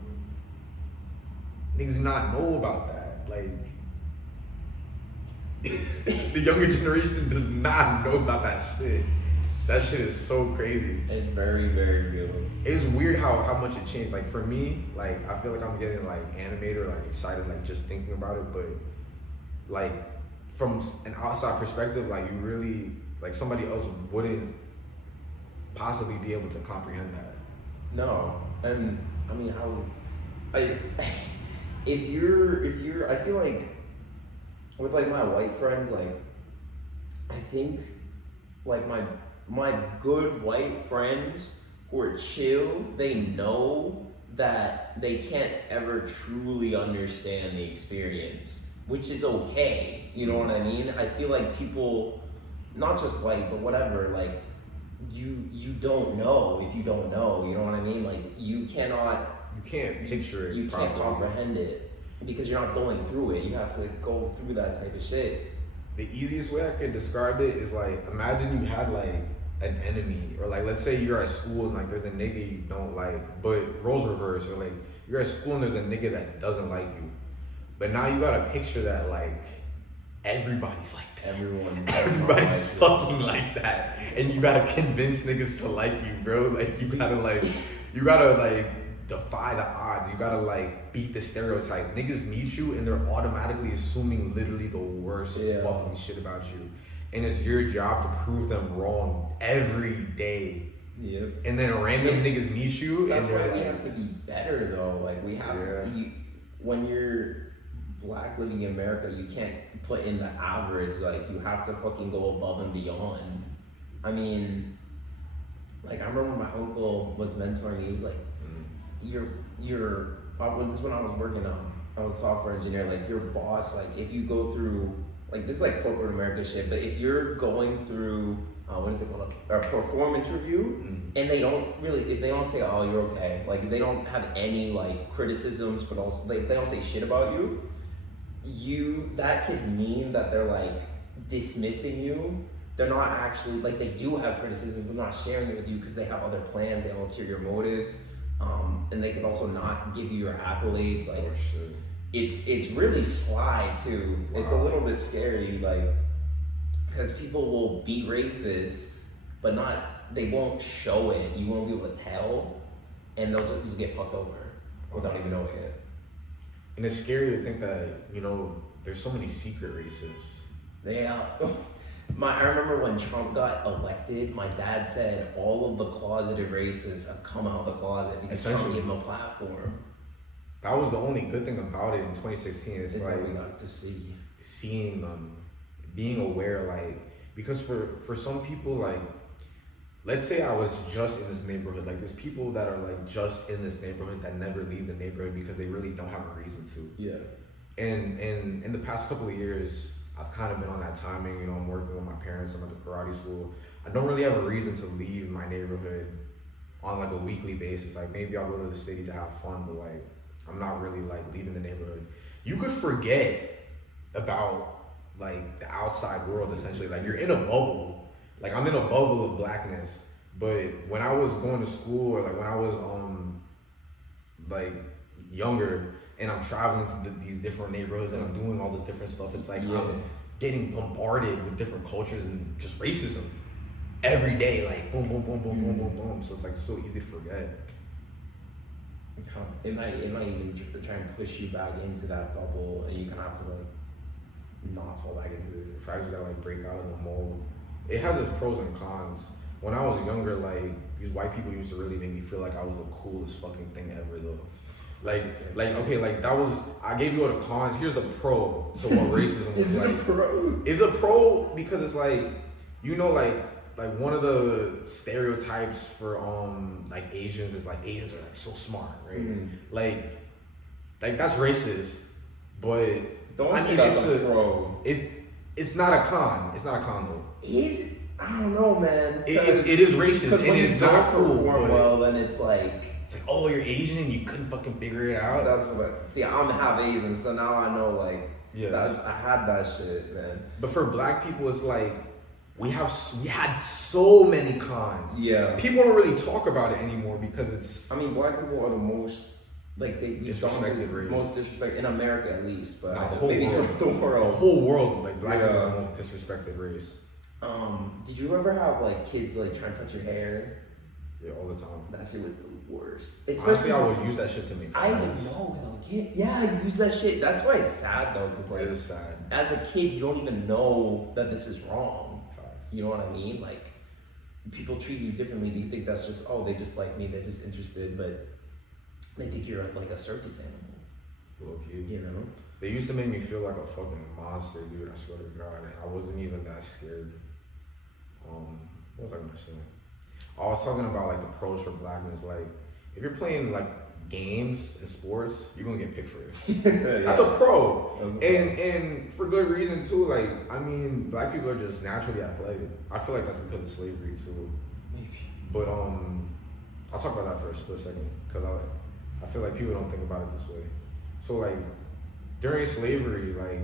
Niggas do not know about that. Like, the younger generation does not know about that shit. That shit is so crazy. It's very, very real. It's weird how much it changed. Like, for me, like, I feel like I'm getting like animated or like excited, like, just thinking about it. But like, from an outside perspective, like, you really, like, somebody else wouldn't possibly be able to comprehend that. No, and I mean, if you're, I feel like with like my white friends, like I think like my good white friends who are chill, they know that they can't ever truly understand the experience, which is okay. You know what I mean? I feel like people, not just white, but whatever, like you don't know if you don't know. You know what I mean? Like you can't picture it. You can't comprehend it because you're not going through it. You have to go through that type of shit. The easiest way I could describe it is like, imagine you had like an enemy, or like let's say you're at school and like there's a nigga you don't like, but roles reverse, or like you're at school and there's a nigga that doesn't like you, but now you gotta picture that like everybody's like that. Everybody's fucking like that, and you gotta convince niggas to like you, bro. Like you gotta defy the odds. You gotta like beat the stereotype. Niggas meet you and they're automatically assuming literally the worst fucking shit about you. And it's your job to prove them wrong every day. Yep. And then random niggas meet you. That's and why we like, have to be better though. Like we have when you're black living in America, you can't put in the average. Like you have to fucking go above and beyond. I mean, like I remember my uncle was mentoring me. He was like, this is when I was working on, I was a software engineer, like your boss, like if you go through, like this is like corporate America shit, but if you're going through, what is it called, a performance review, and they don't really, if they don't say, oh, you're okay, like if they don't have any like criticisms, but also like, if they don't say shit about you, that could mean that they're like dismissing you. They're not actually, like they do have criticism, but not sharing it with you because they have other plans, they have ulterior motives. And they can also not give you your accolades. Like, it's really sly too. Wow. It's a little bit scary, like, because people will be racist, but they won't show it. You won't be able to tell, and they'll just get fucked over without even knowing it. And it's scary to think that, there's so many secret races. Yeah. I remember when Trump got elected, my dad said all of the closeted racists have come out of the closet because Trump gave them a platform. That was the only good thing about it in 2016. It's like we got to seeing them, being aware, like, because for some people, like, let's say I was just in this neighborhood, like there's people that are like just in this neighborhood that never leave the neighborhood because they really don't have a reason to. Yeah. And in the past couple of years, I've kind of been on that timing, I'm working with my parents, I'm at the karate school. I don't really have a reason to leave my neighborhood on like a weekly basis. Like maybe I'll go to the city to have fun, but like I'm not really like leaving the neighborhood. You could forget about like the outside world essentially. Like you're in a bubble. Like I'm in a bubble of blackness. But when I was going to school, or like when I was like younger, and I'm traveling to these different neighborhoods and I'm doing all this different stuff, it's like I'm getting bombarded with different cultures and just racism every day, like boom, boom, boom, boom, boom, boom, boom. So it's like so easy to forget. It might even try and push you back into that bubble, and you kind of have to like not fall back into it. In fact, you gotta like break out of the mold. It has its pros and cons. When I was younger, like these white people used to really make me feel like I was the coolest fucking thing ever though. Like okay, like that was, I gave you all the cons. Here's the pro to what racism was like. Is it a pro? It's a pro because it's like, like one of the stereotypes for like Asians is like Asians are like so smart, right? Mm-hmm. Like that's racist, but that's a pro. It's not a con. It's not a con though. I don't know, man. It is racist. Because when you don't perform well, then it's like, oh, you're Asian and you couldn't fucking figure it out. That's what. See, I'm half Asian, so now I know. Like, I had that shit, man. But for black people, it's like we had so many cons. Yeah. People don't really talk about it anymore because it's. I mean, black people are the most disrespected race. Most disrespected in America, at least, but maybe throughout the world. The whole world, like black people are the most disrespected race. Did you ever have like kids like trying to touch your hair? Yeah, all the time. That shit was the worst. Honestly, I would use that shit to make friends. I didn't know because I was a kid. Yeah, I use that shit. That's why it's sad though, because like, it is sad. As a kid, you don't even know that this is wrong. You know what I mean? Like, people treat you differently. Do you think that's just, they just like me, they're just interested, but they think you're like a circus animal. Low key. You know? They used to make me feel like a fucking monster, dude. I swear to God, and I wasn't even that scared. What was I gonna say? I was talking about like the pros for blackness. Like, if you're playing like games and sports, you're gonna get picked for it. Yeah. That's a pro. That's a pro. And for good reason too. Like, I mean, black people are just naturally athletic. I feel like that's because of slavery too. Maybe. But I'll talk about that for a split second because I feel like people don't think about it this way. So like during slavery, like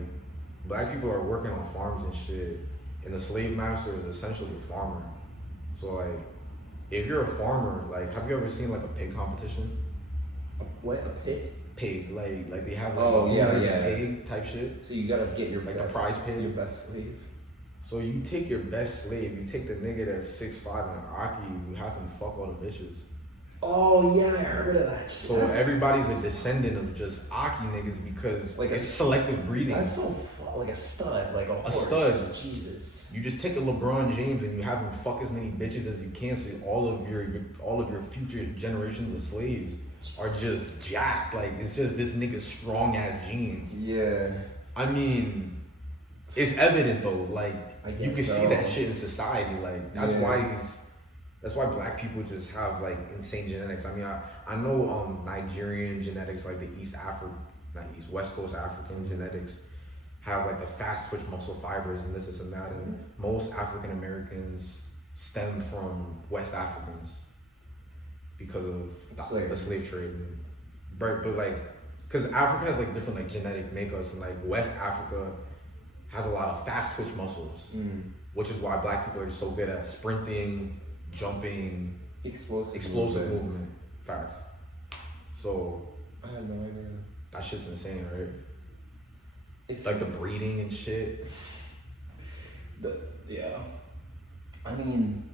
black people are working on farms and shit, and the slave master is essentially a farmer. So like if you're a farmer, like have you ever seen like a pig competition? What, a pig? Pig, like they have like Oh, a yeah, winner yeah. pig type shit. So you gotta get your Like best, a prize pig? your best slave. So you take your best slave, you take the nigga that's 6'5" and Aki, you have him fuck all the bitches. Oh yeah, I heard of that shit. So everybody's a descendant of just Aki niggas because Like it's a- selective breeding. That's so like a stud, like a horse. stud. Jesus. You just take a LeBron James and you have him fuck as many bitches as you can, so all of your future generations of slaves are just jacked. Like it's just this nigga's strong ass genes. Yeah. I mean, it's evident though. Like I you guess can see so. that shit in society. Like that's Yeah. that's why black people just have like insane genetics. I mean, I know Nigerian genetics, like the West Coast African genetics have like the fast twitch muscle fibers and this and that, and most African Americans stem from West Africans because of the slave trade. But like, because Africa has like different like genetic makeups, and like West Africa has a lot of fast twitch muscles, which is why black people are so good at sprinting, jumping, explosive movement. Facts. So I had no idea. that shit's insane, right? It's Like the breeding and shit. Yeah. I mean,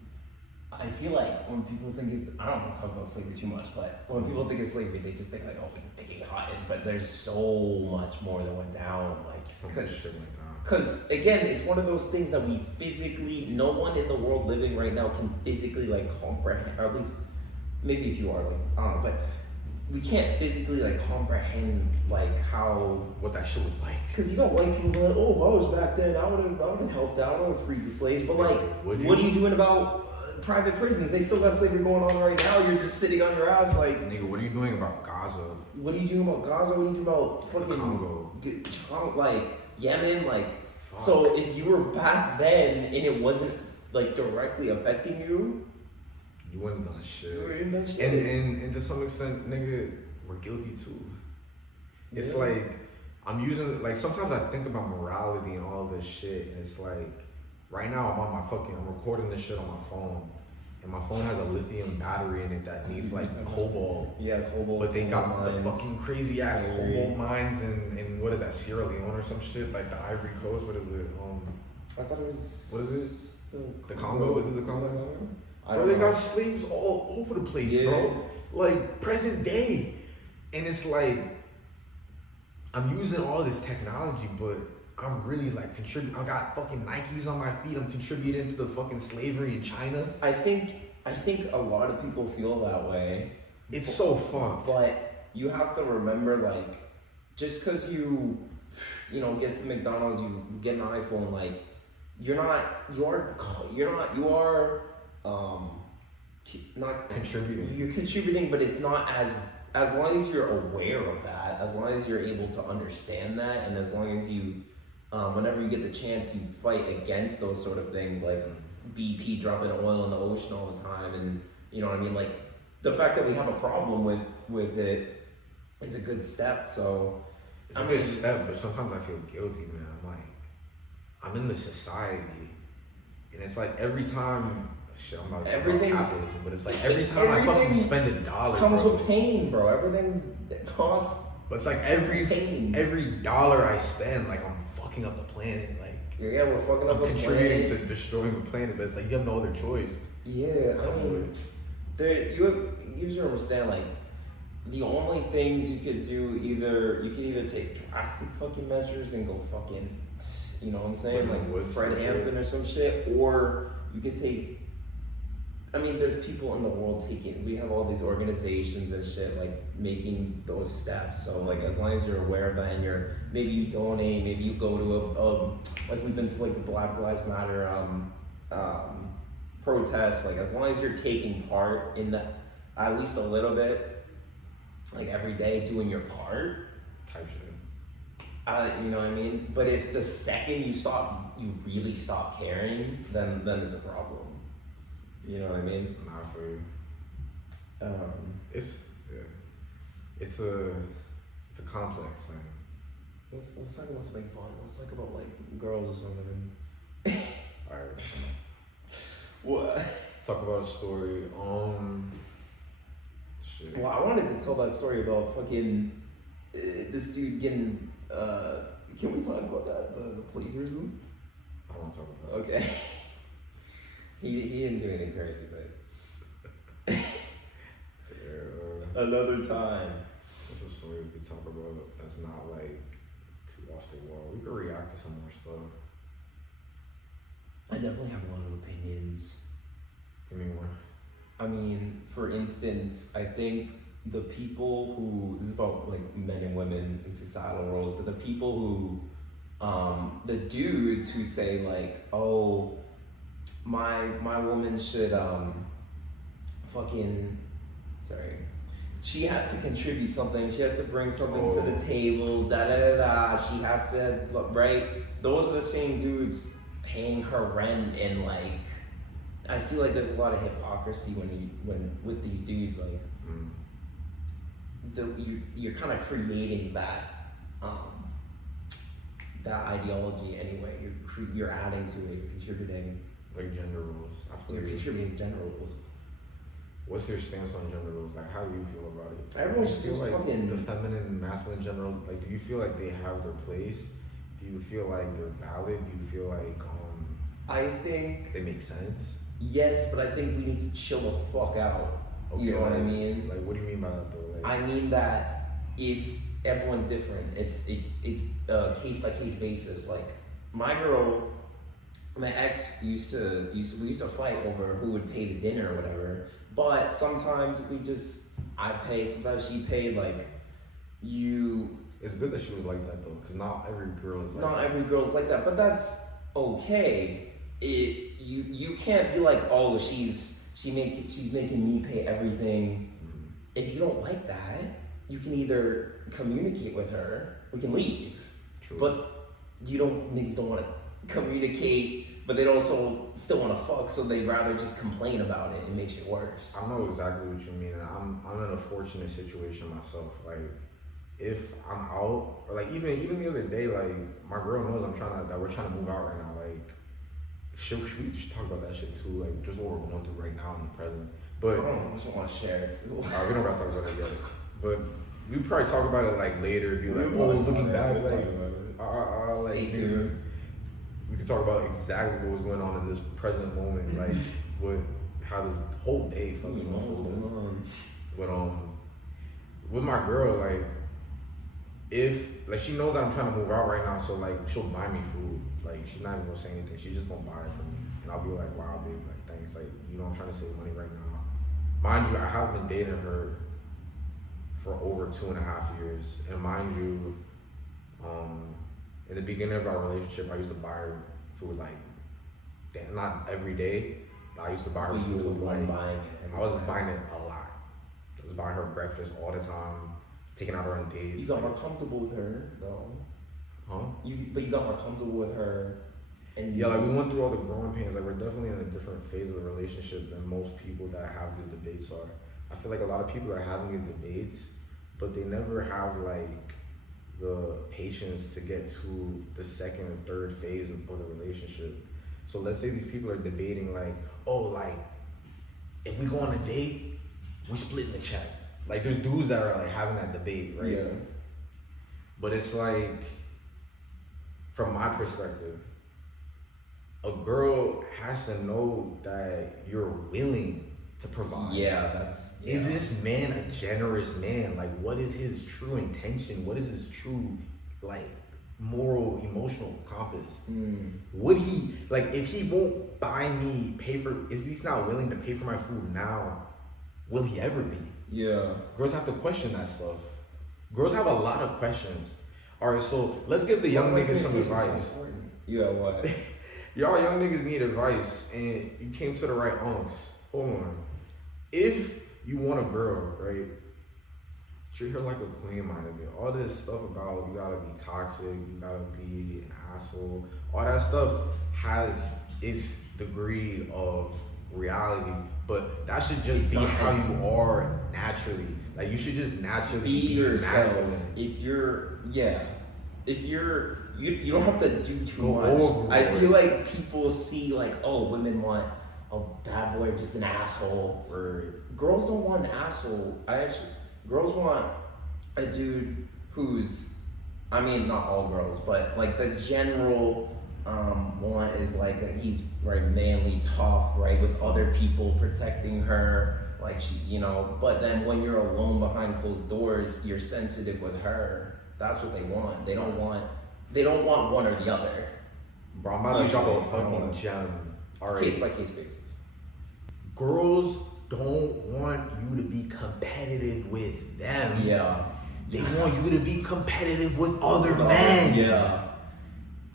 I feel like when people think it's, I don't want to talk about slavery too much, but when people think it's slavery, they just think like, oh, we're picking cotton, but there's so much more that went down, like, Some shit like that. because again, it's one of those things that we physically, no one in the world living right now can physically like comprehend, or at least maybe if you are, like, I don't know, but we can't physically like comprehend like how. What that shit was like. Because you got white people like, oh, if I was back then, I would have helped out, I would have freed the slaves. But like, what are you doing about private prisons? They still got slavery going on right now. You're just sitting on your ass like. Nigga, what are you doing about Gaza? What are you doing about Gaza? What are you doing about fucking Congo? Like Yemen? Like, Fuck. so if you were back then and it wasn't like directly affecting you, You wouldn't have done shit. you were in that shit. And to some extent, nigga, we're guilty too. It's Yeah. like, I'm using, like, sometimes I think about morality and all this shit, and it's like, right now I'm recording this shit on my phone, and my phone has a lithium battery in it that needs, like, cobalt. Yeah, cobalt. But they got the mines. fucking crazy ass Ivory. cobalt mines in what is that, Sierra Leone or some shit, like the Ivory Coast, what is it? I thought it was. What is it? The Congo? Is it the Congo? I Bro, don't they know. got slaves all over the place, Yeah. bro. Like present day. And it's like, I'm using all this technology, but I'm really like contributing. I got fucking Nikes on my feet. I'm contributing to the fucking slavery in China. I think a lot of people feel that way. It's so fucked. But you have to remember, like, just because you get some McDonald's, you get an iPhone, like, you are not Contributing. You're contributing, but it's not as long as you're aware of that, as long as you're able to understand that, and as long as you, whenever you get the chance, you fight against those sort of things, like BP dropping oil in the ocean all the time, and you know what I mean, like the fact that we have a problem with it is a good step. So It's a good step, but sometimes I feel guilty, man. I'm like, I'm in this society, and it's like every time, shit, I'm about to talk about Everything- capitalism, but it's like every time I fucking everything spend $1, comes bro. with pain, bro. Everything that costs. But it's like Pain. every dollar I spend, like I'm fucking up the planet. Like Yeah, we're fucking up I'm the contributing planet. to destroying the planet, but it's like you have no other choice. Yeah, I Some mean, you should understand, like, the only things you could do, you could either take drastic fucking measures and go fucking, you know what I'm saying, Like like Woods Fred and shit. Hampton or some shit, or you could take I mean, there's people in the world we have all these organizations and shit, like, making those steps. So, like, as long as you're aware of that and maybe you donate, maybe you go to like, we've been to, like, the Black Lives Matter, protests, like, as long as you're taking part in that, at least a little bit, like, every day doing your part. Type shit. You know what I mean? But if the second you really stop caring, then it's a problem. You know what I mean? Nah, for you. It's a complex thing. Let's talk about something fun. Let's talk about, like, girls or something. Alright. What? Talk about a story. Shit. Well, I wanted to tell that story about fucking this dude getting. Can we talk about that? The plagiarism? I don't want to talk about it. Okay. He didn't do anything crazy, but. Yeah. Another time. That's a story we could talk about that's not, like, too off the wall. We could react to some more stuff. I definitely have a lot of opinions. Give me more. I mean, for instance, I think the people who, this is about, like, men and women in societal roles, but the people who, the dudes who say, like, oh, my woman should, she has to contribute something, she has to bring something to the table, she has to, right? Those are the same dudes paying her rent, and, like, I feel like there's a lot of hypocrisy when with these dudes, like, you're kind of creating that that ideology anyway. You're adding to it, you're contributing. Like gender roles. You're contributing to gender roles. What's your stance on gender roles? Like, how do you feel about it? Everyone's Do you just feel like fucking- the feminine and masculine gender, like, do you feel like they have their place? Do you feel like they're valid? Do you feel like I think they make sense? yes, but I think we need to chill the fuck out. Okay, You know what I like- mean? Like, what do you mean by that though? Like, I mean that if everyone's different, it's a case by case basis. Like, my ex we used to fight over who would pay the dinner or whatever. But sometimes I pay, sometimes she paid. Like, it's good that she was like that though, because not every girl is like not that. every girl's like that, but that's okay. You can't be like, oh, she's making me pay everything. If you don't like that, you can either communicate with her, we can leave. True. But niggas don't want to communicate, but they also still want to fuck, so they'd rather just complain about it. It makes it worse. I know exactly what you mean, and I'm in a fortunate situation myself. Like, if I'm out, or like even the other day, like, my girl knows that we're trying to move out right now. Like, we should talk about that shit too. Like, just what we're going through right now in the present. But I just want to share it. we don't gotta talk about that yet. But we probably talk about it like later. Be like, oh, looking back, like, Stay like, tuned. we could talk about exactly what was going on in this present moment, like how this whole day fucking What's unfolded. going on? But with my girl, like, if like she knows that I'm trying to move out right now, so like she'll buy me food. Like, she's not even gonna say anything. She's just gonna buy it for me, and I'll be like, wow, babe, like, thanks. Like, you know, I'm trying to save money right now. Mind you, I have been dating her for over 2.5 years, and mind you, in the beginning of our relationship, I used to buy her food like, not every day, but I used to buy her But you were the food one like, buying it. I was buying it a lot. I was buying her breakfast all the time, taking out her on dates. You got more comfortable with her, though. Huh? But you got more comfortable with her, and Yeah, like, we went through all the growing pains. Like, we're definitely in a different phase of the relationship than most people that have these debates are. I feel like a lot of people are having these debates, but they never have like the patience to get to the second or third phase of the relationship. So let's say these people are debating like, oh, like, if we go on a date, we splitting the check. Like, there's dudes that are like having that debate, right? Yeah. But it's like, from my perspective, a girl has to know that you're willing to provide. Yeah, that's. Yeah. Is this man a generous man? Like, what is his true intention? What is his true, like, moral, emotional compass. Would he, like, if he won't buy me, if he's not willing to pay for my food now, will he ever be? Yeah. Girls have to question that stuff. Girls have a lot of questions. All right, so let's give the young niggas some advice. Yeah, what? Y'all young niggas need advice, and you came to the right unks. Hold on. If you want a girl, right, treat her like a queen, my nigga. All this stuff about you gotta be toxic, you gotta be an asshole, all that stuff has its degree of reality, but that should just be how you are naturally. Like, you should just naturally Be yourself. masculine. If you're, you don't have to do too Go much. overboard. I feel like people see like, oh, women want a bad boy, just an asshole. Or girls don't want an asshole. Girls want a dude who's, I mean, not all girls, but like the general one is like he's right, manly, tough, right, with other people protecting her. Like she, but then when you're alone behind closed doors, you're sensitive with her. That's what they want. They don't want one or the other. Bro, I'm about to drop a Usually, fucking gem. All right. Case by case basis. Girls don't want you to be competitive with them. Yeah. They want you to be competitive with other men. Yeah.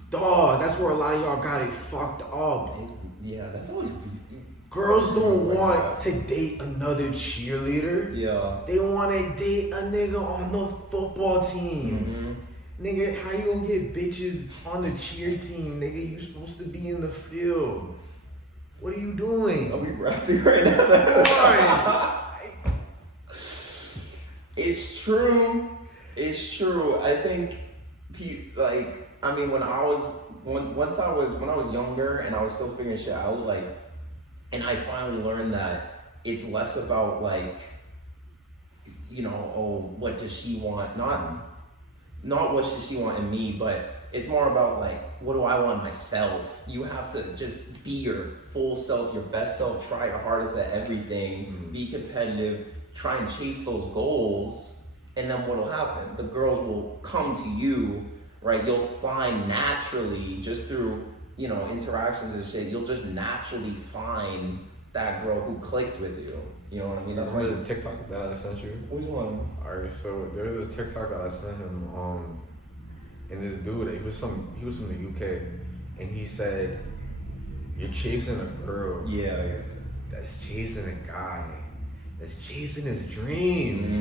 Dog, that's where a lot of y'all got it fucked up. Yeah, that's always. Girls don't want to date another cheerleader. Yeah. They want to date a nigga on the football team. Nigga, how you gonna get bitches on the cheer team, nigga? You supposed to be in the field. What are you doing? Are we rapping right now? It's true. It's true. I think, when I was younger and I was still figuring shit out, like, and I finally learned that it's less about like, what does she want? Not what does she want in me, but it's more about like, what do I want myself? You have to just be your full self, your best self, try your hardest at everything, be competitive, try and chase those goals, and then what'll happen? The girls will come to you, right? You'll find naturally, just through, interactions and shit, you'll just naturally find that girl who clicks with you. You know what I mean? That's why the TikTok that I sent you. Which one? Alright, so there's this TikTok that I sent him, and this dude, he was from the UK, and he said, "You're chasing a girl, Yeah. that's chasing a guy, that's chasing his dreams.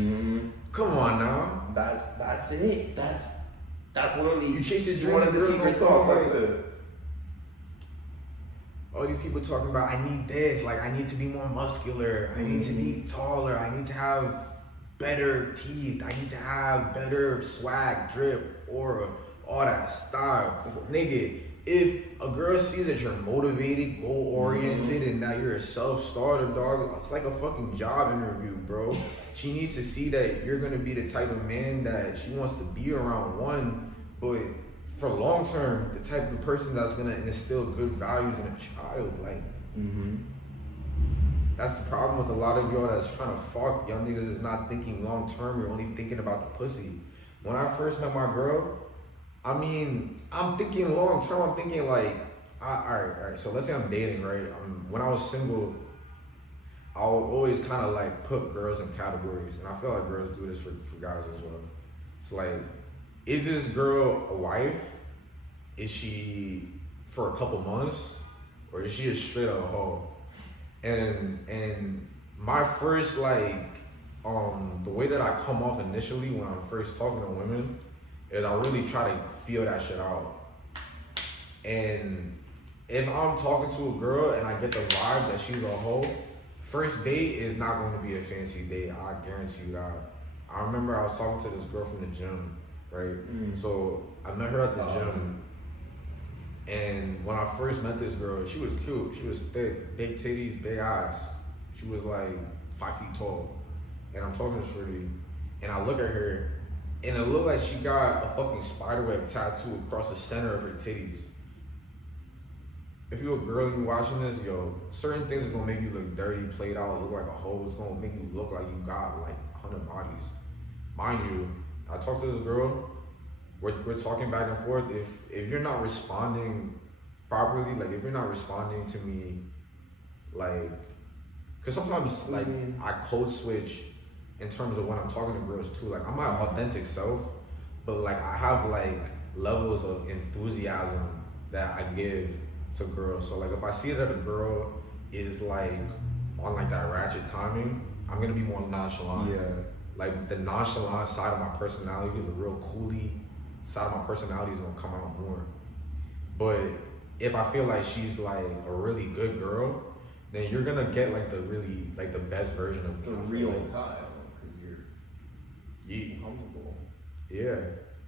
Come on now, That's it. That's literally you chase your dreams. one of the girls secret don't sauce. fall That's like- it. All these people talking about, I need this, like I need to be more muscular, I need to be taller, I need to have better teeth, I need to have better swag, drip, aura, all that style. Nigga, if a girl sees that you're motivated, goal-oriented, and that you're a self-starter, dog, it's like a fucking job interview, bro. She needs to see that you're gonna be the type of man that she wants to be around, one, but for long term, the type of person that's gonna instill good values in a child, like. That's the problem with a lot of y'all that's trying to fuck. Young niggas is not thinking long term. You're only thinking about the pussy. When I first met my girl, I'm thinking long term. I'm thinking like, all right. So let's say I'm dating, right? When I was single, I would always kind of like put girls in categories, and I feel like girls do this for guys as well. It's like, is this girl a wife? Is she for a couple months? Or is she a straight up hoe? And my first the way that I come off initially when I'm first talking to women is I really try to feel that shit out. And if I'm talking to a girl and I get the vibe that she's a hoe, first date is not going to be a fancy date. I guarantee you that. I remember I was talking to this girl from the gym, right? So I met her at the gym, and when I first met this girl, she was cute. She was thick, big titties, big ass. She was like 5 feet tall. And I'm talking to Shorty, and I look at her, and it looked like she got a fucking spiderweb tattoo across the center of her titties. If you're a girl and you watching this, certain things are gonna make you look dirty, played out, look like a hoe. It's gonna make you look like you got like 100 bodies. Mind you, I talked to this girl, we're talking back and forth. If you're not responding properly, like if you're not responding to me, like, cause sometimes like I code switch in terms of when I'm talking to girls too. Like I'm my authentic self, but like I have like levels of enthusiasm that I give to girls. So like if I see that a girl is like on like that ratchet timing, I'm gonna be more nonchalant. Yeah. Like the nonchalant side of my personality, the real coolie side of my personality is gonna come out more. But if I feel like she's like a really good girl, then you're gonna get like the really like the best version of me. The I feel real like. Kyle, because you're Yeah. humble. Yeah.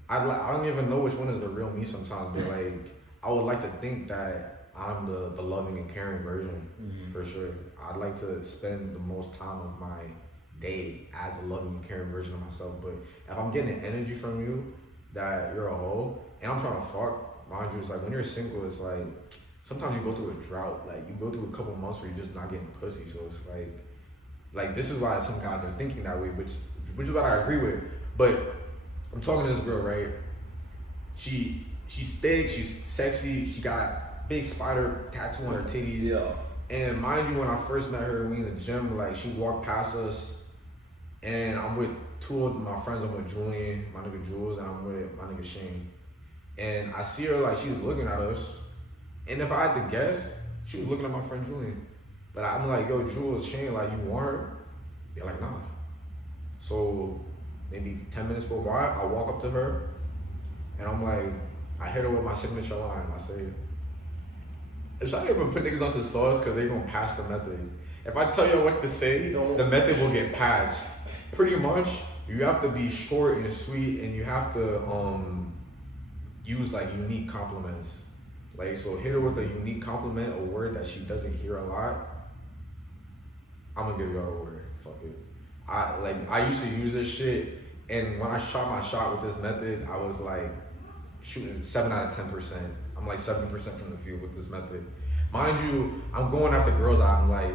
I don't even know which one is the real me sometimes, but like I would like to think that I'm the loving and caring version for sure. I'd like to spend the most time of my day as a loving and caring version of myself. But if I'm getting an energy from you that you're a hoe and I'm trying to fuck, mind you, it's like when you're single, it's like sometimes you go through a drought. Like you go through a couple months where you're just not getting pussy. So it's like this is why some guys are thinking that way, which is what I agree with. But I'm talking to this girl, right? She's thick, she's sexy, she got big spider tattoo on her titties. Yeah. And mind you, when I first met her, we in the gym, like she walked past us and I'm with two of my friends. I'm with Julian, my nigga Jules, and I'm with my nigga Shane. And I see her like she's looking at us. And if I had to guess, she was looking at my friend Julian. But I'm like, yo, Jules, Shane, like you want her? They're like, nah. So maybe 10 minutes go by, I walk up to her and I'm like, I hit her with my signature line. I say, should I even put niggas onto sauce because they gonna patch the method? If I tell you what to say, the method will get patched. Pretty much, you have to be short and sweet and you have to use like unique compliments. Like, so hit her with a unique compliment, a word that she doesn't hear a lot. I'm gonna give y'all a word, fuck it. I used to use this shit, and when I shot my shot with this method, I was like shooting 7 out of 10%. I'm like 70% from the field with this method. Mind you, I'm going after girls I'm like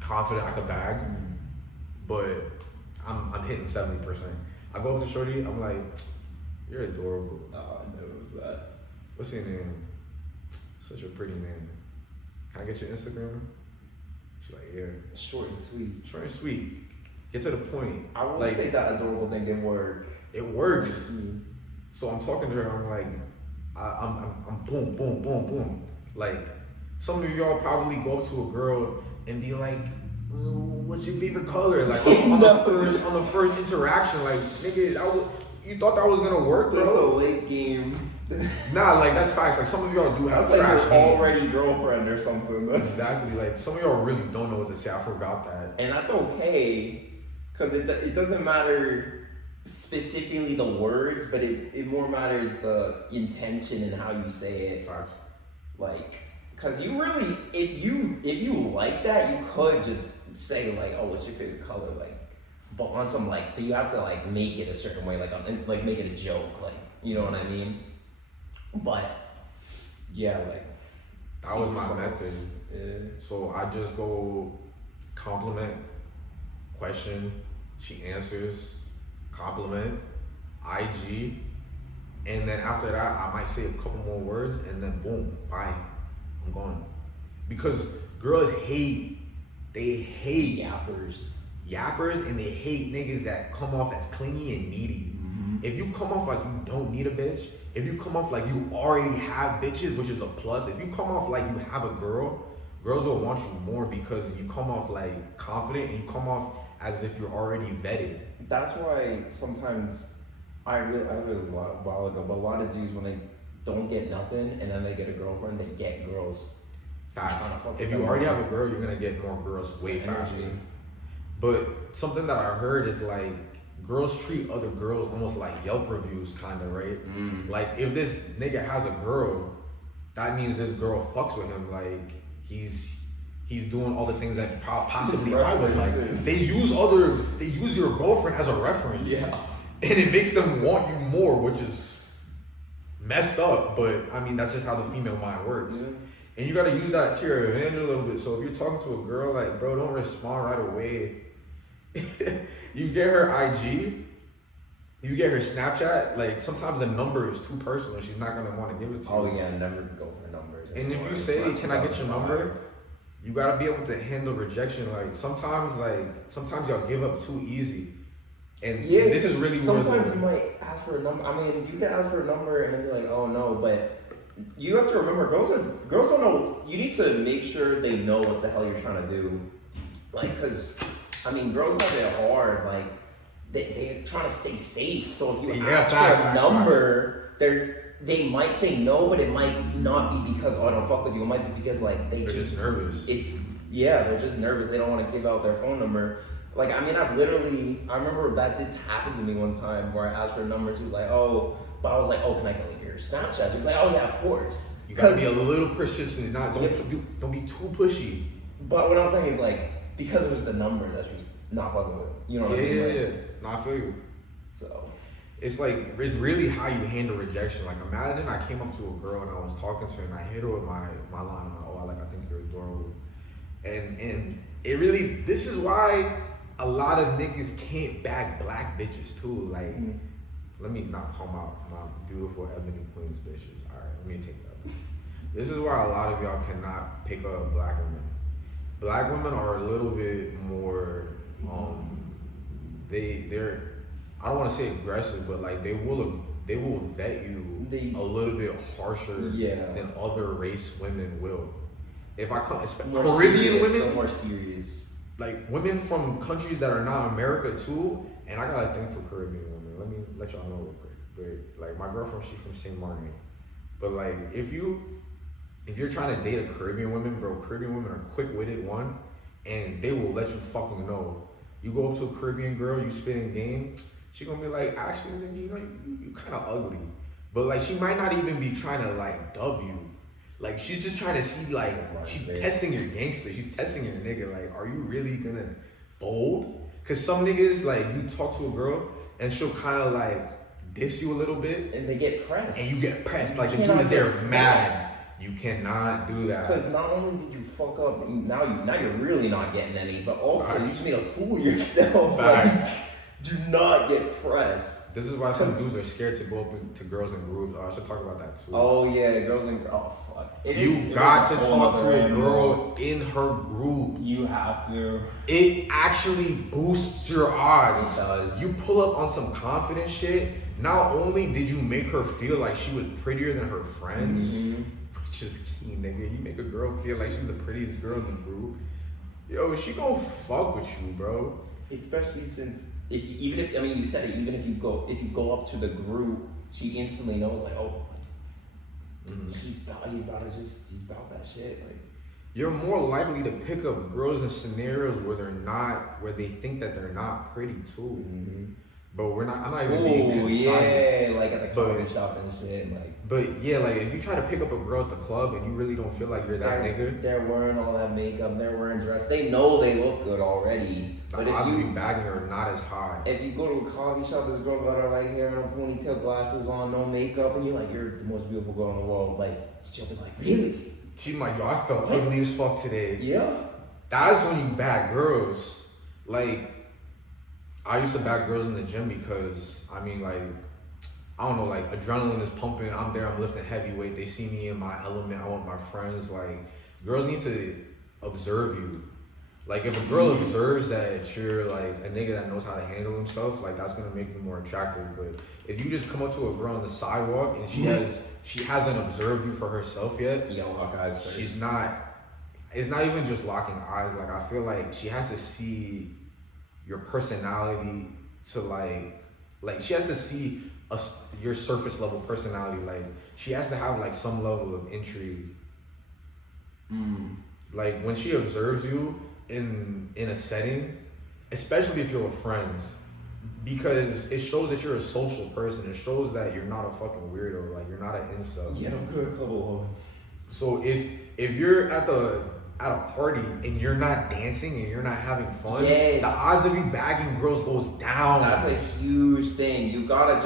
confident I could bag, but I'm hitting 70%. I go up to Shorty, I'm like, you're adorable. Oh, I know it was that. What's your name? Such a pretty name. Can I get your Instagram? She's like, yeah. Short and sweet. Short and sweet. Get to the point. I will like, say that adorable thing didn't work. It works. So I'm talking to her. I'm like, I'm boom, boom, boom, boom. Like, some of y'all probably go up to a girl and be like, what's your favorite color? Like on the first interaction, like nigga, you thought that was gonna work, bro? That's a late game. Nah, like that's facts. Like some of y'all do have That's trash like your game. already girlfriend or something. Exactly. Like some of y'all really don't know what to say. I forgot that. And that's okay, because it doesn't matter specifically the words, but it more matters the intention and how you say it. Facts. Like, cause you really, if you like that, you could just say like, oh, what's your favorite color? Like, but on some like, but you have to like make it a certain way, like make it a joke, like, you know what I mean? But yeah, like that was my method. Yeah. So I just go compliment, question, she answers, compliment, IG, and then after that I might say a couple more words and then boom, bye, I'm gone. Because girls hate yappers and they hate niggas that come off as clingy and needy. If you come off like you don't need a bitch, if you come off like you already have bitches, which is a plus, if you come off like you have a girl, girls will want you more because you come off like confident and you come off as if you're already vetted. That's why sometimes I realized this a while ago, but a lot of dudes when they don't get nothing and then they get a girlfriend, they get girls. Fast. If you already have a girl, you're gonna get more girls way faster. But something that I heard is like girls treat other girls almost like Yelp reviews, kind of, right? Like if this nigga has a girl, that means this girl fucks with him. Like he's doing all the things that possibly I would like. They use your girlfriend as a reference. Yeah. And it makes them want you more, which is messed up. But I mean, that's just how the female mind works. Yeah. And you gotta use that to your advantage a little bit. So if you're talking to a girl, like, bro, don't respond right away. You get her IG, You get her Snapchat, like sometimes the number is too personal. She's not gonna want to give it to you. Oh yeah, never go for numbers. And if you say, "Can I get your number?" You gotta be able to handle rejection. Like sometimes y'all give up too easy. And this is really sometimes you might ask for a number. I mean, you can ask for a number and then be like, "Oh no," but you have to remember, girls don't know. You need to make sure they know what the hell you're trying to do. Like, cause I mean, girls have it hard. Like, they're trying to stay safe. So if you ask for a number, they might say no, but it might not be because I don't fuck with you. It might be because like they're just nervous. They're just nervous. They don't want to give out their phone number. Like, I mean, I remember that did happen to me one time where I asked for a number. She was like, "Oh," but I was like, "Oh, can I get like your Snapchat?" She was like, "Oh yeah, of course." You gotta be a little persistent. Don't be too pushy. But what I'm saying is like, because it was the number that she's not fucking with. You know what I mean? Yeah. No, I feel you. So it's like, it's really how you handle rejection. Like, imagine I came up to a girl and I was talking to her and I hit her with my line. I'm like, I think you're adorable. And it really, this is why a lot of niggas can't bag black bitches too. Like, let me not call my beautiful ebony queens bitches. All right, let me take that. This is why a lot of y'all cannot pick up black women. Black women are a little bit more, they're, I don't want to say aggressive, but like they will vet you a little bit harsher than other race women will. If I come, Caribbean women, more serious. Like women from countries that are not America too, and I got a thing for Caribbean women. Let me let y'all know real quick. But like my girlfriend, she's from Saint Martin. But like if you're trying to date a Caribbean woman, bro, Caribbean women are quick-witted one, and they will let you fucking know. You go up to a Caribbean girl, you spit in game, she gonna be like, actually, you know, you kind of ugly. But like she might not even be trying to like dub you. Like she's just trying to see like she's testing your gangster. She's testing your nigga. Like, are you really gonna fold? Cause some niggas like you talk to a girl and she'll kind of like diss you a little bit, and they get pressed. And you get pressed. Like the dude is there mad. You cannot do that. Because not only did you fuck up, now you're really not getting any, but also you just made a fool of yourself. Like, do not get pressed. This is why some dudes are scared to go up to girls in groups. I should talk about that too. Oh yeah, girls in fuck. You got to talk to a girl in her group. You have to. It actually boosts your odds. It does. You pull up on some confident shit. Not only did you make her feel like she was prettier than her friends, which is key, nigga. You make a girl feel like she's the prettiest girl in the group. Yo, she gonna fuck with you, bro. Especially since you said it. Even if you go up to the group, she instantly knows like, oh, he's about that shit. Like, you're more likely to pick up girls in scenarios where they think that they're not pretty too. But I'm not even being concise. Yeah, like at the coffee shop and shit. Like, but yeah, like if you try to pick up a girl at the club and you really don't feel like you're that nigga, they're wearing all that makeup, they're wearing dress. They know they look good already. But if you be bagging her not as high. If you go to a coffee shop, this girl got her like hair and a ponytail, glasses on, no makeup, and you're like, you're the most beautiful girl in the world. Like, she'll be like, really? She's like, yo, I felt ugly as fuck today. Yeah. That's when you bag girls. Like, I used to bag girls in the gym because, I mean, like, I don't know, like, adrenaline is pumping. I'm there, I'm lifting heavy weight. They see me in my element. I want my friends. Like, girls need to observe you. Like, if a girl observes that you're, like, a nigga that knows how to handle himself, like, that's going to make you more attractive. But if you just come up to a girl on the sidewalk and she hasn't observed you for herself yet. You gotta lock eyes first. It's not even just locking eyes. Like, I feel like she has to see your personality to like she has to see your surface level personality. Like, she has to have like some level of intrigue. Like, when she observes you in a setting, especially if you're with friends, because it shows that you're a social person. It shows that you're not a fucking weirdo. Like, you're not an incel. Yeah, don't go to club alone. So if you're at a party and you're not dancing and you're not having fun, the odds of you bagging girls goes down. That's a huge thing. You gotta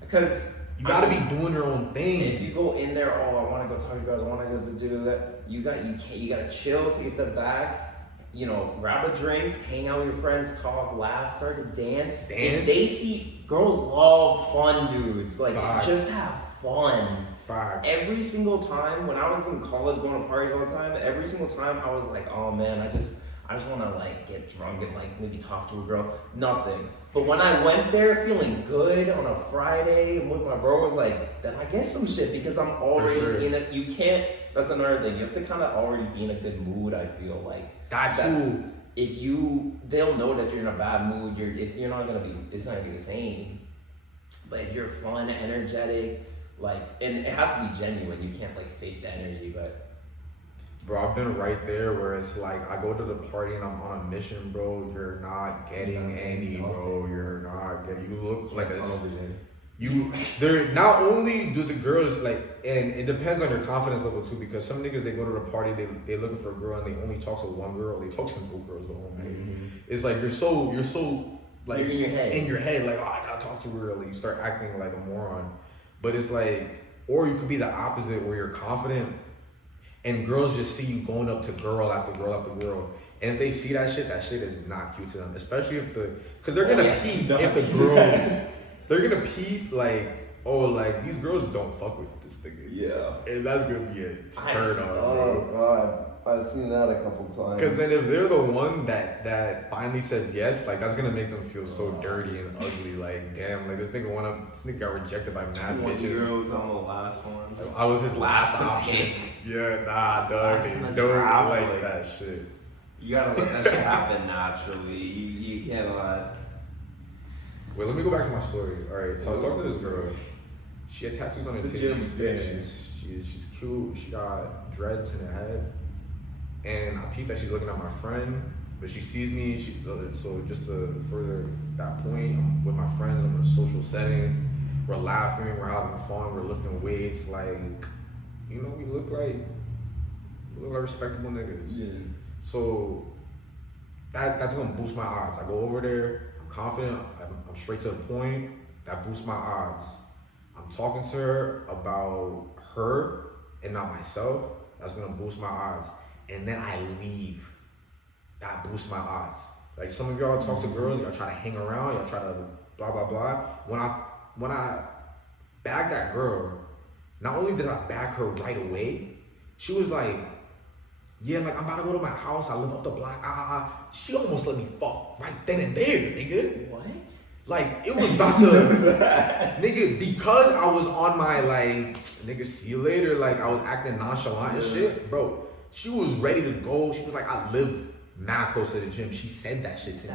because you gotta be doing your own thing. If you go in there, oh, I want to go talk to girls, I want to go to do that. You gotta chill, take a step back, you know, grab a drink, hang out with your friends, talk, laugh, start to dance. If they see girls love fun dudes, like Facts. just have fun. Facts. Every single time when I was in college going to parties all the time, every single time I was like, oh man, I just want to like get drunk and like maybe talk to a girl. Nothing. But when I went there feeling good on a Friday and with my bro, was like, then I get some shit because I'm already in it. You can't. That's another thing. You have to kind of already be in a good mood. I feel like That's too. If they'll know that you're in a bad mood. You're not gonna be. It's not gonna be the same. But if you're fun, energetic, like, and it has to be genuine. You can't like fake the energy, but. Bro, I've been right there where it's like I go to the party and I'm on a mission, bro. You're not getting any, bro. You're not getting. You look like a. They're not only do the girls like, and it depends on your confidence level too, because some niggas they go to the party, they looking for a girl and they only talk to one girl, they talk to no girls the whole night. Mm-hmm. It's like you're so like you're in your head, like, oh, I gotta talk to her. Like you start acting like a moron, but it's like, or you could be the opposite where you're confident. And girls just see you going up to girl after girl after girl. And if they see that shit is not cute to them. Especially because they're gonna peep if the girls, they're gonna peep like, oh, like these girls don't fuck with this nigga. Yeah. And that's gonna be a turn on. Oh god, I've seen that a couple times. Because then if they're the one that finally says yes, like that's gonna make them feel so dirty and ugly. Like damn, like this nigga got rejected by mad 20 bitches. girls on the last one. I was his last to option. pick. Yeah, nah, dog. Last in the They don't draft, like like- that shit. You gotta let that shit happen naturally. You can't let. Wait, let me go back to my story. All right, so I was talking to this girl. She had tattoos on her The titties. gym She's thick. stands. She's cute. She got dreads in her head. And I peeped that she's looking at my friend, but she sees me. So just to further that point, I'm with my friends. I'm in a social setting. We're laughing. We're having fun. We're lifting weights. Like, you know, we look like respectable niggas. Yeah. So that's gonna boost my odds. I go over there. I'm confident. I'm straight to the point. That boosts my odds. I'm talking to her about her and not myself. That's gonna boost my odds. And then I leave. That boosts my odds. Like some of y'all talk to girls, y'all try to hang around, y'all try to blah blah blah. When I bagged that girl, not only did I bag her right away, she was like, yeah, like I'm about to go to my house, I live up the block, She almost let me fuck right then and there, nigga. What? Like, it was about to, nigga, because I was on my, like, nigga, see you later, like, I was acting nonchalant and shit, bro. She was ready to go. She was like, I live mad close to the gym. She said that shit to me.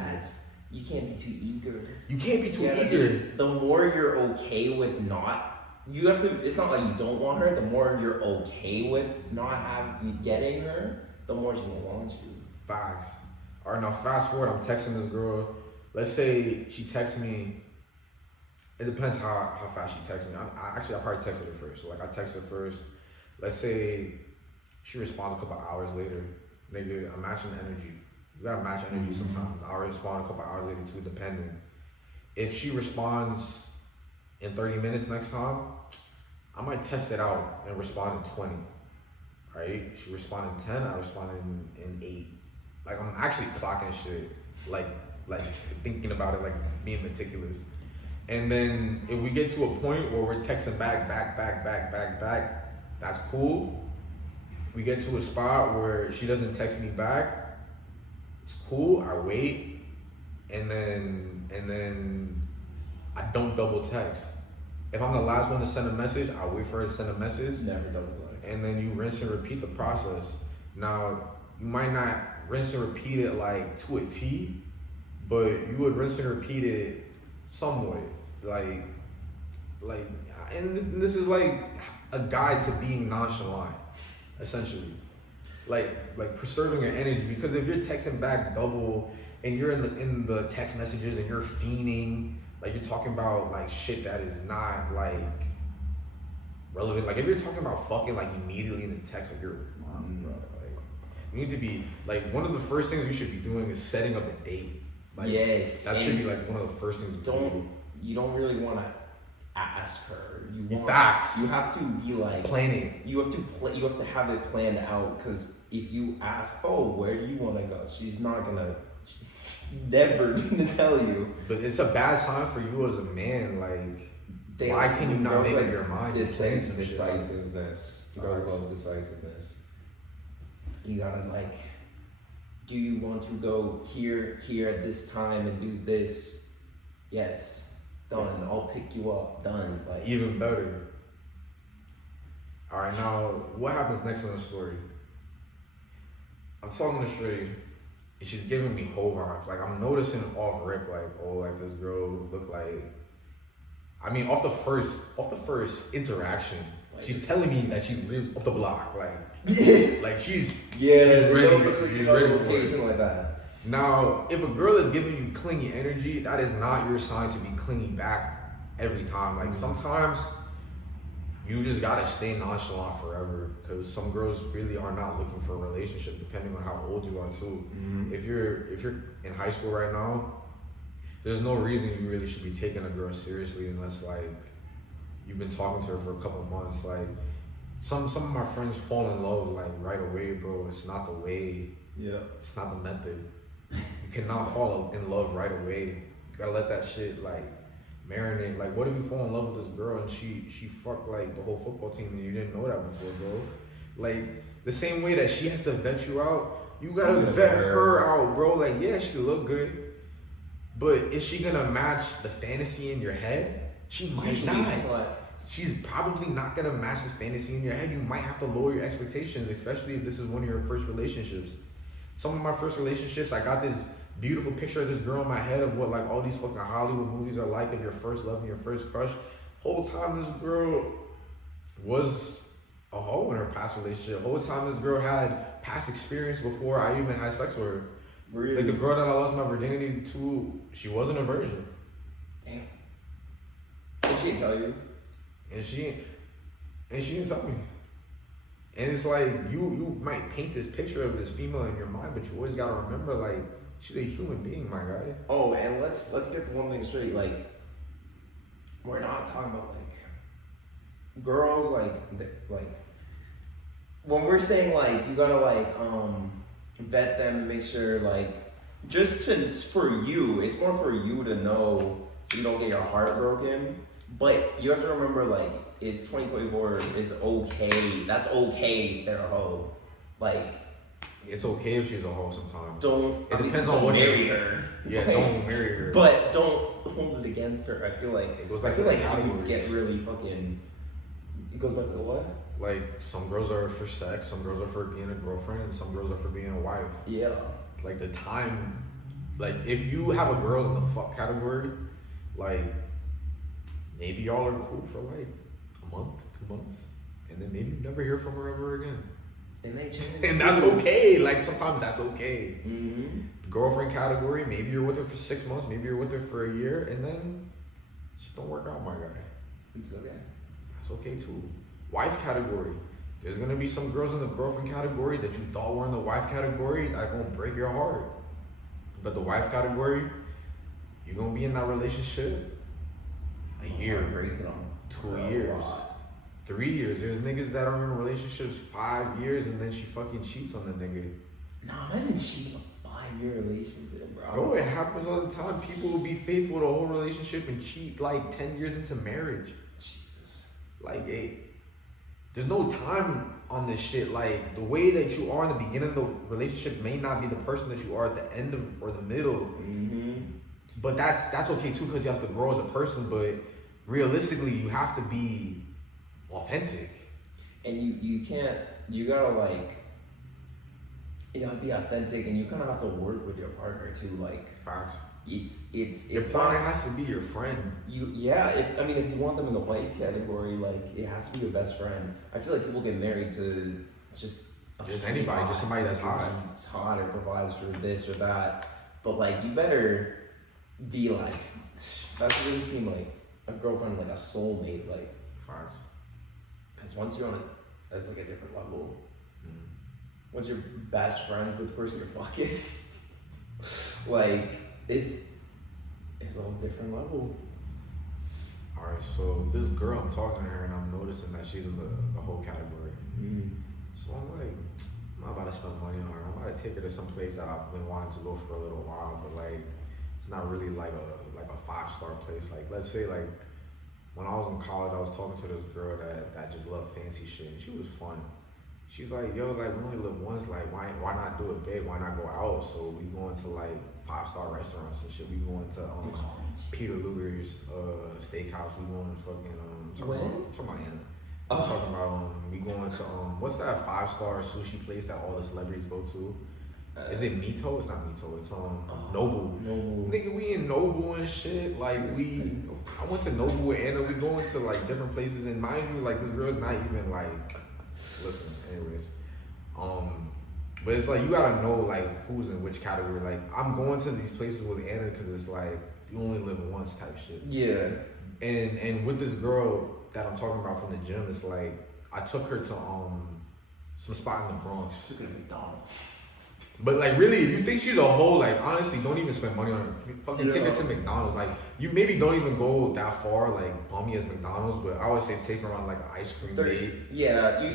You can't be too eager. You can't be too eager. The more you're okay with you have to, it's not like you don't want her, the more you're okay with not getting her, the more she's gonna want you. Facts. All right, now fast forward, I'm texting this girl. Let's say she texts me. It depends how fast she texts me. I probably texted her first. So like I text her first. Let's say she responds a couple hours later. Nigga, I'm matching energy. You gotta match energy sometimes. I'll respond a couple hours later too, depending. If she responds in 30 minutes next time, I might test it out and respond in 20. Right? She responded in 10, I responded in 8. Like I'm actually clocking shit. Like thinking about it, like being meticulous. And then if we get to a point where we're texting back, that's cool. We get to a spot where she doesn't text me back, it's cool, I wait, and then I don't double text. If I'm the last one to send a message, I wait for her to send a message. Never double text. And then you rinse and repeat the process. Now, you might not rinse and repeat it like to a T, but you would rinse and repeat it somewhat. Like, and this is like a guide to being nonchalant, essentially. Like preserving your energy, because if you're texting back double and you're in the text messages and you're fiending, like you're talking about like shit that is not like relevant. Like if you're talking about fucking like immediately in the text, like you're bro. Like you need to be like, one of the first things you should be doing is setting up a date. Like, yes. that should be like one of the first things. You don't really want to ask her. Facts. You have to be like planning. You have to have it planned out, because if you ask, oh, where do you want to go? She's never gonna tell you. But it's a bad sign for you as a man. Like, why can you not make up your mind? Decisiveness. Girls love decisiveness. You gotta like, do you want to go here at this time and do this? Yes. Done. I'll pick you up. Done. Like, even better. All right, now what happens next in the story? I'm talking to Shreddy, and she's giving me whole vibes. Like, I'm noticing off rip, like, oh, like this girl look like. I mean, off the first interaction, like, she's telling me that she lives up the block. Like she's ready for it. Like that. Now, if a girl is giving you clingy energy, that is not your sign to be clingy back every time. Like, sometimes you just gotta stay nonchalant forever, because some girls really are not looking for a relationship, depending on how old you are too. If you're in high school right now, there's no reason you really should be taking a girl seriously unless like you've been talking to her for a couple months. Like, some of my friends fall in love like right away, bro. It's not the way. Yeah. It's not the method. You cannot fall in love right away. You gotta let that shit like marinate. Like, what if you fall in love with this girl and she fucked like the whole football team and you didn't know that before, bro? Like, the same way that she has to vet you out, you gotta vet her out, bro. Like, yeah, she look good, but is she gonna match the fantasy in your head? She might not. She's probably not gonna match the fantasy in your head. You might have to lower your expectations, especially if this is one of your first relationships. Some of my first relationships, I got this beautiful picture of this girl in my head of what like all these fucking Hollywood movies are like, of your first love and your first crush. Whole time this girl was a hoe in her past relationship. Whole time this girl had past experience before I even had sex with her. Really? Like, the girl that I lost my virginity to, she wasn't a virgin. Damn. Did she tell you? And she didn't tell me. And it's like, you might paint this picture of this female in your mind, but you always gotta remember, like, she's a human being, my guy. Oh, and let's get the one thing straight. Like, we're not talking about like girls, like when we're saying like you gotta like vet them and make sure, like, for you, it's more for you to know so you don't get your heart broken. But you have to remember, like, it's 2024, it's okay. That's okay if they're a hoe. Like, it's okay if she's a hoe sometimes. It depends on what marry her. Yeah, Okay? don't marry her. But don't hold it against her. I feel like It goes back to the dudes categories. get really fucking. It goes back to the what? Like, some girls are for sex, some girls are for being a girlfriend, and some girls are for being a wife. Yeah. Like, the time, like, if you have a girl in the fuck category, like, maybe y'all are cool for like a month, 2 months, and then maybe you never hear from her ever again. And they change. And that's okay. Like, sometimes that's okay. Mm-hmm. Girlfriend category, maybe you're with her for 6 months, maybe you're with her for a year, and then shit don't work out, my guy. It's okay. That's okay too. Wife category. There's gonna be some girls in the girlfriend category that you thought were in the wife category that gonna break your heart. But the wife category, you're gonna be in that relationship a year, 2 years, 3 years. There's niggas that are in relationships 5 years and then she fucking cheats on the nigga. Nah, imagine cheating a 5-year relationship, bro. Bro, it happens all the time. People will be faithful to a whole relationship and cheat like 10 years into marriage. Jesus. Like, there's no time on this shit. Like, the way that you are in the beginning of the relationship may not be the person that you are at the end of or the middle. Mm-hmm. But that's okay too, because you have to grow as a person. But realistically, you have to be authentic. And you can't. You gotta like. You gotta be authentic, and you kind of have to work with your partner too. Like, Facts. It's Your partner has to be your friend. If you want them in the wife category, like, it has to be your best friend. I feel like people get married to just anybody, just somebody that's hot. It's hot or provides for this or that. But like, you better be like, that's really being like a girlfriend, like a soulmate, like. Facts. Because once you're on it, that's like a different level. Mm. Once you're best friends with the person you're fucking, like, it's a whole different level. Alright, so this girl, I'm talking to her and I'm noticing that she's in the whole category. So I'm like, I'm not about to spend money on her. I'm about to take her to some place that I've been wanting to go for a little while, but like, it's not really like a 5-star place. Like, let's say like, when I was in college, I was talking to this girl that just loved fancy shit, and she was fun. She's like, yo, like, we only live once, like, why not do it big? Why not go out? So we going to like 5-star restaurants and shit. We going to Peter Luger's steakhouse. We going to fucking talking about Anna. I'm talking about we going to what's that 5-star sushi place that all the celebrities go to? Is it Mito? It's not Mito. It's Nobu. Nigga, we in Nobu and shit. Like I went to Nobu with Anna. We going to like different places, and mind you, like this girl's not even like. Listen, anyways, but it's like you gotta know like who's in which category. Like I'm going to these places with Anna because it's like you only live once type shit. Yeah. And with this girl that I'm talking about from the gym, it's like I took her to some spot in the Bronx. Took her to McDonald's. But like really, if you think she's a hoe, like honestly, don't even spend money on her. Fucking take her to McDonald's. Like you maybe don't even go that far, like bummy as McDonald's. But I would say take her on like an ice cream date. Yeah,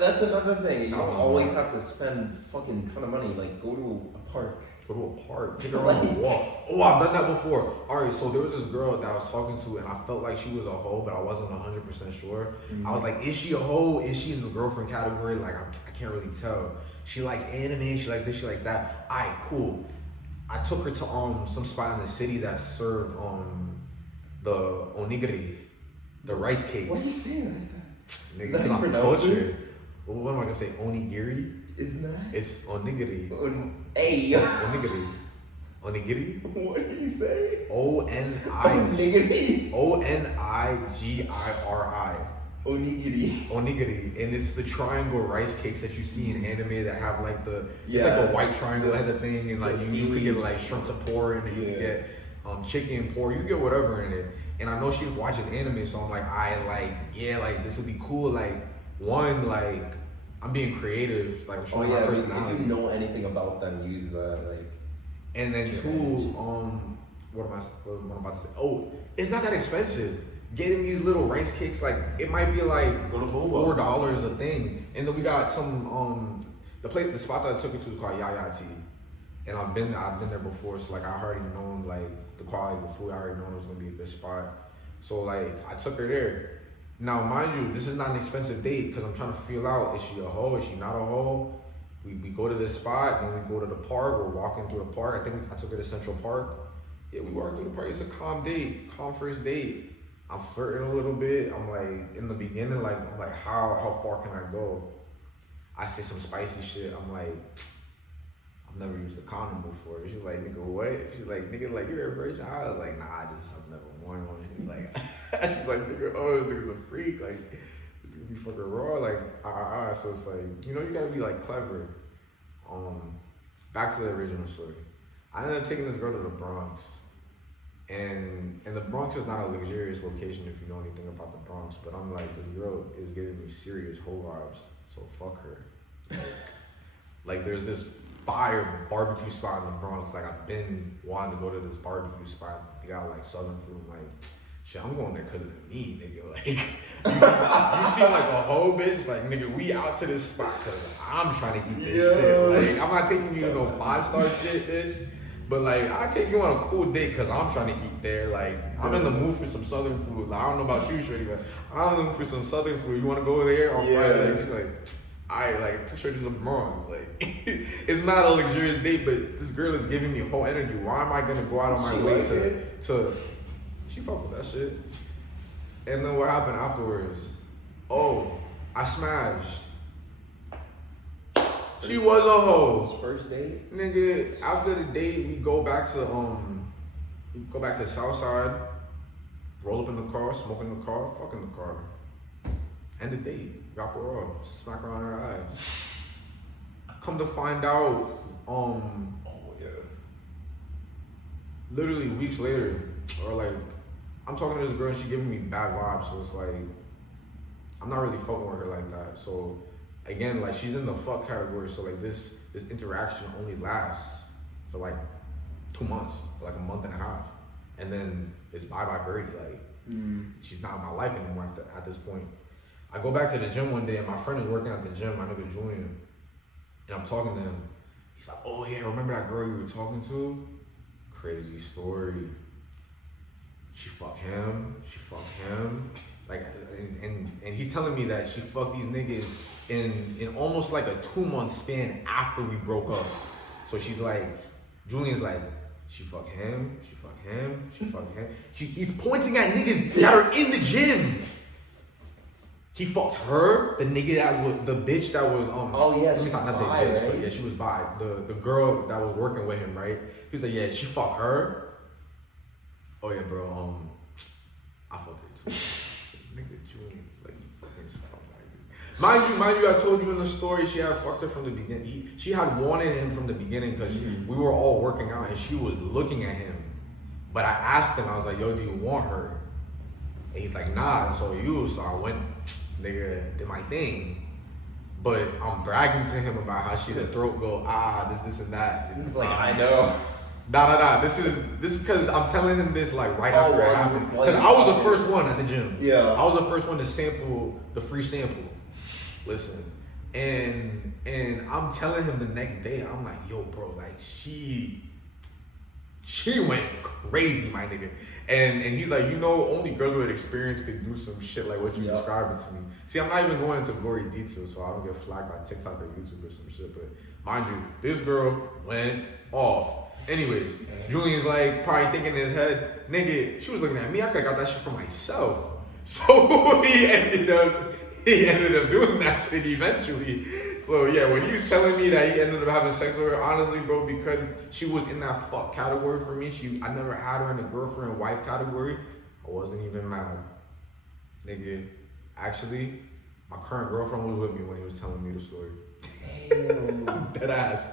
that's another thing. You don't always have to spend fucking ton of money. Like go to a park. Go to a park. Take her on a walk. Oh, I've done that before. All right, so there was this girl that I was talking to, and I felt like she was a hoe, but I wasn't 100% sure. I was like, is she a hoe? Is she in the girlfriend category? Like I can't really tell. She likes anime, she likes this, she likes that. Alright, cool. I took her to some spot in the city that served the onigiri, the rice cakes. What are you saying? Nigga, because I'm cultured. What am I gonna say? Onigiri? It's not. It's onigiri. Hey. Onigiri. Onigiri? What did he say? Onigiri. Onigiri. Onigiri, and it's the triangle rice cakes that you see in anime that have like it's like a white triangle as a thing, and like you could get like shrimp to pour in, and you could get chicken pour, you get whatever in it. And I know she watches anime, so I'm like, like this would be cool. Like one, like I'm being creative, like I'm showing my personality. If you know anything about them, use that, like. And then two, what am I about to say? Oh, it's not that expensive. Getting these little rice cakes, like it might be like $4 a thing, and then we got some the spot that I took her to is called Yaya Tea, and I've been there before, so like I already known like the quality of the food. I already known it was gonna be a good spot, so like I took her there. Now mind you, this is not an expensive date because I'm trying to feel out, is she a hoe, is she not a hoe? We go to this spot, then we go to the park. We're walking through the park. I think I took her to Central Park. Yeah, we walked through the park. It's a calm first date. I'm flirting a little bit. I'm like, in the beginning, like, I'm like, how far can I go? I say some spicy shit. I'm like, I've never used a condom before. She's like, nigga, what? She's like, nigga, like, you're a virgin? I was like, nah, I've never worn one. She's like, nigga, oh, this nigga's a freak. Like, this nigga be fucking raw. Like, so it's like, you know, you gotta be like clever. Back to the original story. I ended up taking this girl to the Bronx. And the Bronx is not a luxurious location if you know anything about the Bronx, but I'm like, this girl is giving me serious hoe vibes, so fuck her. Like there's this fire barbecue spot in the Bronx. Like I've been wanting to go to this barbecue spot. They got like Southern food. I'm like, shit, I'm going there because of me, nigga. Like, you seem like a hoe, bitch. Like, nigga, we out to this spot because I'm trying to eat this shit. Like, I'm not taking you to no 5-star shit, bitch. But like, I take you on a cool date because I'm trying to eat there. Like, I'm in the mood for some Southern food. Like, I don't know about you, Shorty, but I'm in the mood for some Southern food. You want to go there on Friday? Like, she's like, I took Shorty to the Bronx. Like, it's not a luxurious date, but this girl is giving me whole energy. Why am I gonna go out of my way to? She fuck with that shit. And then what happened afterwards? Oh, I smashed. She was a hoe. First date? Nigga, after the date, we go back to Southside, roll up in the car, smoke in the car, fuck in the car. End the date, drop her off, smack her on her eyes. Come to find out, literally weeks later, or like, I'm talking to this girl and she giving me bad vibes, so it's like, I'm not really fucking with her like that, so again, like she's in the fuck category, so like this interaction only lasts for like 2 months, like a month and a half, and then it's bye birdie. Like She's not in my life anymore at this point. I go back to the gym one day and my friend is working at the gym, my nigga Julian, and I'm talking to him. He's like, oh yeah, remember that girl you were talking to? Crazy story. She fucked him. Like, and he's telling me that she fucked these niggas in almost like a 2-month span after we broke up. So she's like, Julian's like, she fucked him. He's pointing at niggas that are in the gym. He fucked her, the nigga that was, the bitch that was, oh yeah, she's not say bitch, right? But yeah, she was bi. The girl that was working with him, right? He was like, yeah, she fucked her. Oh yeah, bro, I fucked her too. Nigga, Julian, like, you fucking scumbag. Mind you, I told you in the story, she had fucked her from the beginning. She had wanted him from the beginning because we were all working out and she was looking at him. But I asked him, I was like, yo, do you want her? And he's like, nah, so I went, nigga, did my thing. But I'm bragging to him about how she the throat go, this and that. He's like, I know. Nah. This is because I'm telling him this like right after it happened. Because I was the first one at the gym. Yeah. I was the first one to sample the free sample. Listen. And I'm telling him the next day, I'm like, yo, bro, like she went crazy, my nigga. And he's like, you know, only girls with experience could do some shit like what you described to me. See, I'm not even going into gory details, so I don't get flagged by TikTok or YouTube or some shit. But mind you, this girl went off. Anyways, Julian's like probably thinking in his head, nigga, she was looking at me. I could have got that shit for myself. So he ended up doing that shit eventually. So yeah, when he was telling me that he ended up having sex with her, honestly, bro, because she was in that fuck category for me, I never had her in the girlfriend wife category. I wasn't even mad, nigga. Actually, my current girlfriend was with me when he was telling me the story. Damn, dead ass.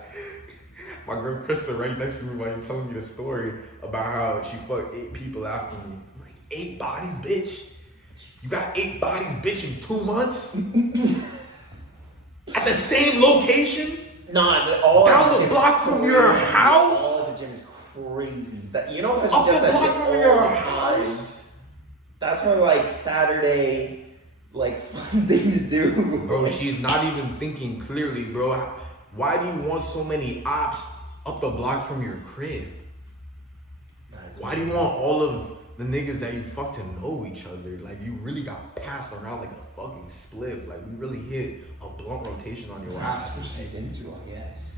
My girl Krista right next to me while he telling me the story about how she fucked 8 people after me. I'm like, 8 bodies, bitch. You got 8 bodies, bitch, in 2 months? At the same location? Nah, all down the block from your house? All of the gym is crazy. You know how Up she does the that shit block all from the your time? house? That's her like Saturday, like fun thing to do. Bro, she's not even thinking clearly, bro. Why do you want so many ops up the block from your crib? Why do you want all of the niggas that you fuck to know each other? Like, you really got passed around like a fucking spliff. Like, we really hit a blunt rotation on your ass. That's what she's into, I guess.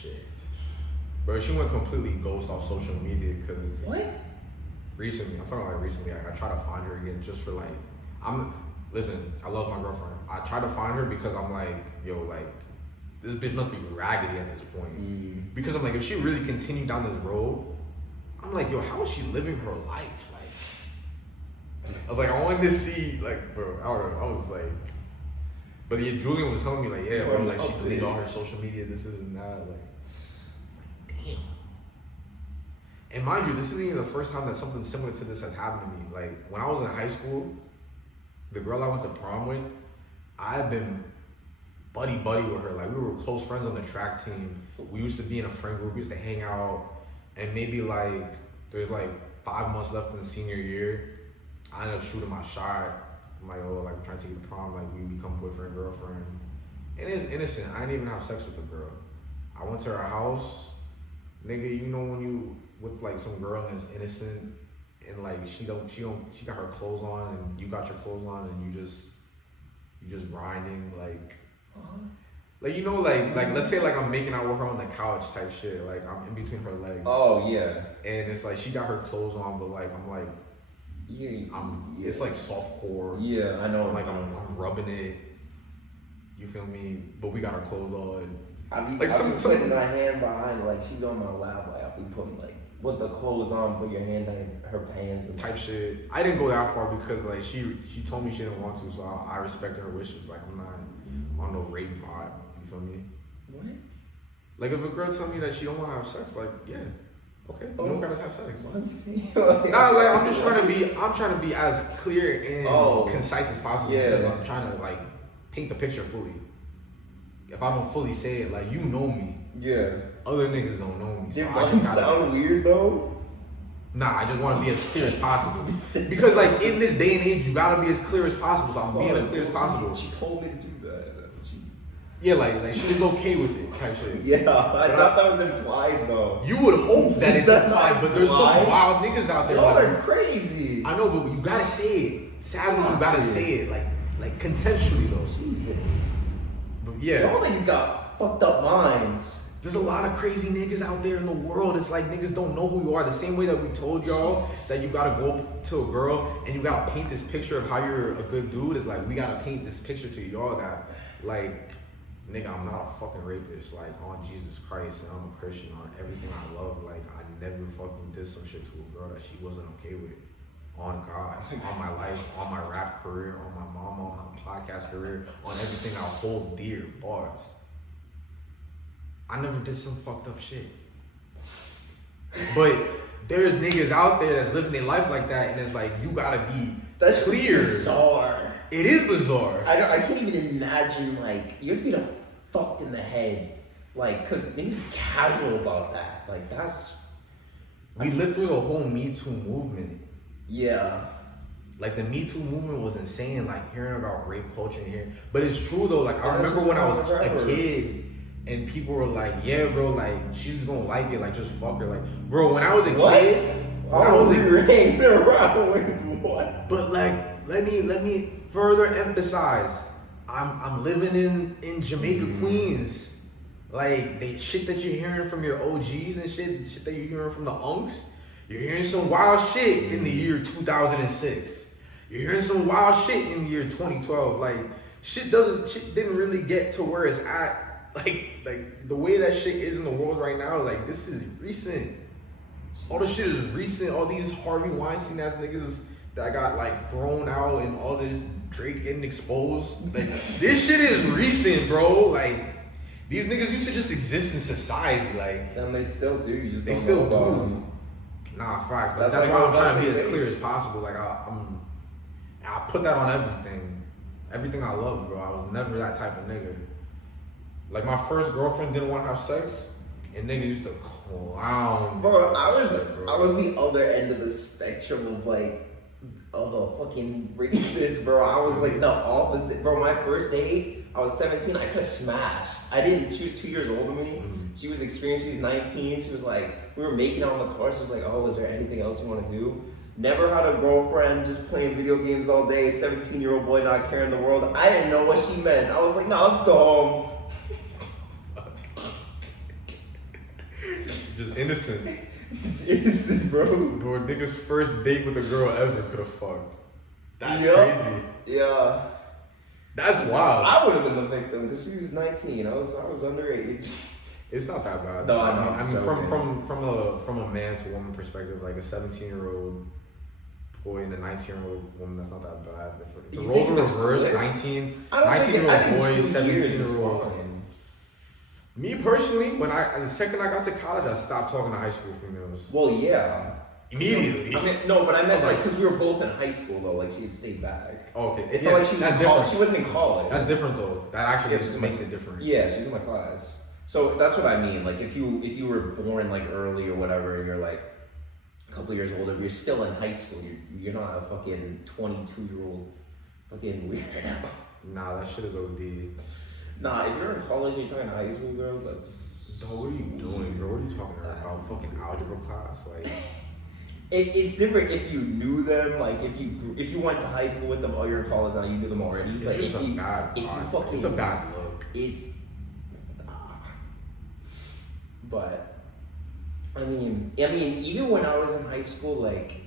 Shit. Bro, she went completely ghost off social media because What? recently, I'm talking like recently, I tried to find her again just for like, listen, I love my girlfriend. I tried to find her because I'm like, yo, like, this bitch must be raggedy at this point. Because I'm like, if she really continued down this road, I'm like, yo, how is she living her life? Like, I was like, I wanted to see, like, bro, I don't know, I was like, but yeah, Julian was telling me, like, yeah, bro, like, she deleted all her social media, this and that, like, it's like, damn. And mind you, this isn't even the first time that something similar to this has happened to me. Like, when I was in high school, the girl I went to prom with, I've been buddy with her. Like, we were close friends on the track team. We used to be in a friend group, we used to hang out. And maybe like, there's like 5 months left in the senior year. I ended up shooting my shot. I'm like, oh, like, I'm trying to take you to prom. Like, we become boyfriend, girlfriend. And it's innocent. I didn't even have sex with the girl. I went to her house. Nigga, you know when you with like some girl and it's innocent and like she got her clothes on and you got your clothes on and you just grinding like like, you know, like let's say like I'm making out with her on the couch type shit, like I'm in between her legs. Oh yeah. And it's like she got her clothes on, but like I'm like, it's like soft core. Yeah, I know. Like I'm rubbing it. You feel me? But we got our clothes on. I be like putting my hand behind, like she's on my lap, like I'll be putting like with the clothes on, put your hand in her pants and type shit. I didn't go that far because like she told me she didn't want to, so I respected her wishes. Like I'm not on no rape vibe. You feel me? What? Like if a girl tell me that she don't want to have sex, like yeah, okay, you don't gotta have sex. Why you saying? Nah, like I'm trying to be as clear and concise as possible because I'm trying to like paint the picture fully. If I don't fully say it, like you know me. Yeah. Other niggas don't know me. It might sound weird though. Nah, I just want to be as clear as possible. Because like in this day and age, you gotta be as clear as possible. So I'm being as clear as possible. She told me to do that. Yeah, like she was okay with it, type shit. Yeah, I thought that was implied though. You would hope that it's That's implied, not but there's some implied. wild niggas out there. Y'all Like, are crazy. I know, but you gotta say it. Sadly, you gotta say it, like consensually though. Jesus. But yeah, Y'all niggas got fucked up minds. there's a lot of crazy niggas out there in the world. It's like niggas don't know who you are. The same way that we told y'all that you gotta go up to a girl and you gotta paint this picture of how you're a good dude. It's like we gotta paint this picture to y'all that like, nigga, I'm not a fucking rapist. Like on Jesus Christ, and I'm a Christian. On everything I love, like I never fucking did some shit to a girl that she wasn't okay with. On God, on my life, on my rap career, on my mama, on my podcast career, on everything I hold dear. Bars. I never did some fucked up shit. But there's niggas out there that's living their life like that, and it's like you gotta be That's clear. bizarre. It is bizarre. I can't even imagine, like, you have to be the fucked in the head. Like, cause niggas be casual about that. Like, that's... We lived through the whole Me Too movement. Yeah. Like the Me Too movement was insane, like hearing about rape culture and hearing, but it's true though, like I Yeah, remember that's when I was forever. a kid and people were like, yeah bro, like she's gonna like it, like just fuck her. Like bro, when I was a kid, when I was a hanging around with what? but like let me further emphasize, I'm living in Jamaica, Queens. Like the shit that you're hearing from your OGs and shit that you're hearing from the unks, you're hearing some wild shit in the year 2006. You're hearing some wild shit in the year 2012. Like shit didn't really get to where it's at. Like the way that shit is in the world right now, like this is recent. All this shit is recent. All these Harvey Weinstein ass niggas that got like thrown out and all this Drake getting exposed. Like this shit is recent, bro. Like these niggas used to just exist in society. Like And they still do. You just they don't still know about do. them. Nah, facts. But That's that's like why I'm what trying to be Buster as said. clear as possible. Like I put that on everything. Everything I love, bro. I was never that type of nigga. Like my first girlfriend didn't want to have sex, and niggas used to clown. me Bro, for I that was shit, bro. I was the other end of the spectrum of like of a fucking rapist, bro. I was like the opposite. Bro, my first date, I was 17, I could have smashed. She was 2 years older than me. She was experienced, she was 19. She was like, we were making out on the car. She was like, oh, is there anything else you want to do? Never had a girlfriend, just playing video games all day, 17-year-old boy not caring the world. I didn't know what she meant. I was like, nah, let's go home. Just innocent. Seriously, bro. Bro, nigga's first date with a girl ever could have fucked. That's Yup. crazy. Yeah. That's wild. I would have been the victim because she was 19. I was underage. It's not that bad. No, I know, I mean, it's from a man to woman perspective, like a 17-year-old boy and a 19-year-old woman, that's not that bad. If the You roles think are it's reversed, flipped? 19-year-old boy, 2 years is 17-year-old. fine. Me personally, the second I got to college, I stopped talking to high school females. Well, yeah. Immediately. I mean, no, but I meant I was like like- because we were both in high school though. Like she had stayed back. Okay. It's yeah, not like she was that's in college. different. She wasn't in college. That's different though. That actually Yeah, she's in my- makes it different. Yeah, she's in my class. So that's what I mean. Like if you were born like early or whatever, and you're like a couple years older, but you're still in high school. You're not a fucking 22-year-old fucking weirdo. Nah, that shit is OD. Nah, if you're in college and you're talking to high school girls, that's Dog, what are you doing, bro? What are you talking about? Fucking algebra class? Like, It's different if you knew them. Like if you went to high school with them, or you're in college now, you knew them already. it's But just if a you bad if you vibe. fucking It's a bad look. it's but I mean even when I was in high school, like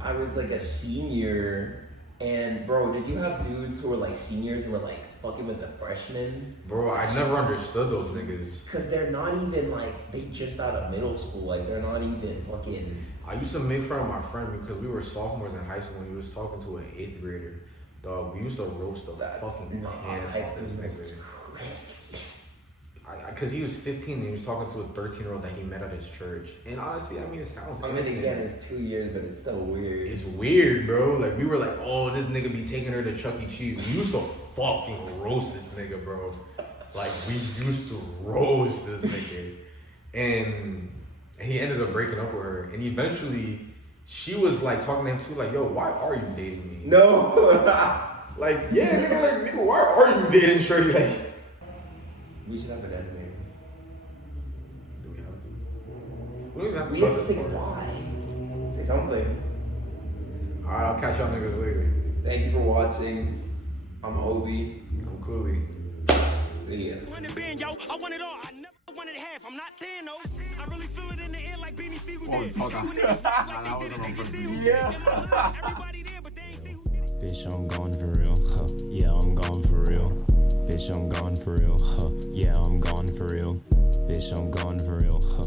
I was like a senior, and bro, did you have dudes who were like seniors who were like fucking with the freshmen? Bro, I never understood those niggas. Cause they're not even like they just out of middle school, like they're not even fucking. I used to make fun of my friend because we were sophomores in high school when he was talking to an 8th grader. Dog, we used to roast the fucking pants high off school this is nigga. crazy. Because he was 15 and he was talking to a 13-year-old that he met at his church. And honestly, I mean, it sounds I mean, innocent. again, it's 2 years, but it's still weird. It's weird, bro. Like, we were like, oh, this nigga be taking her to Chuck E. Cheese. We used to fucking roast this nigga, bro. Like, we used to roast this nigga. And he ended up breaking up with her. And eventually, she was like talking to him too, like, yo, why are you dating me? No. Like, yeah, nigga, why are you dating Shorty? Like, We should have an anime. do we have to? We don't even have to. We have to say why. Say something. Alright, I'll catch y'all niggas later. Thank you for watching. I'm Obi. I'm Cooley. See ya. I want it all. I never wanted half. I'm not Thanos. I really feel it in the air like Beanie Siegel did. Everybody there, but they ain't see who did it. Bitch, I'm gone for real. Huh. Yeah, I'm gone for real. Bitch, I'm gone for real. Huh. Yeah, I'm gone for real. Bitch, I'm gone for real. Huh.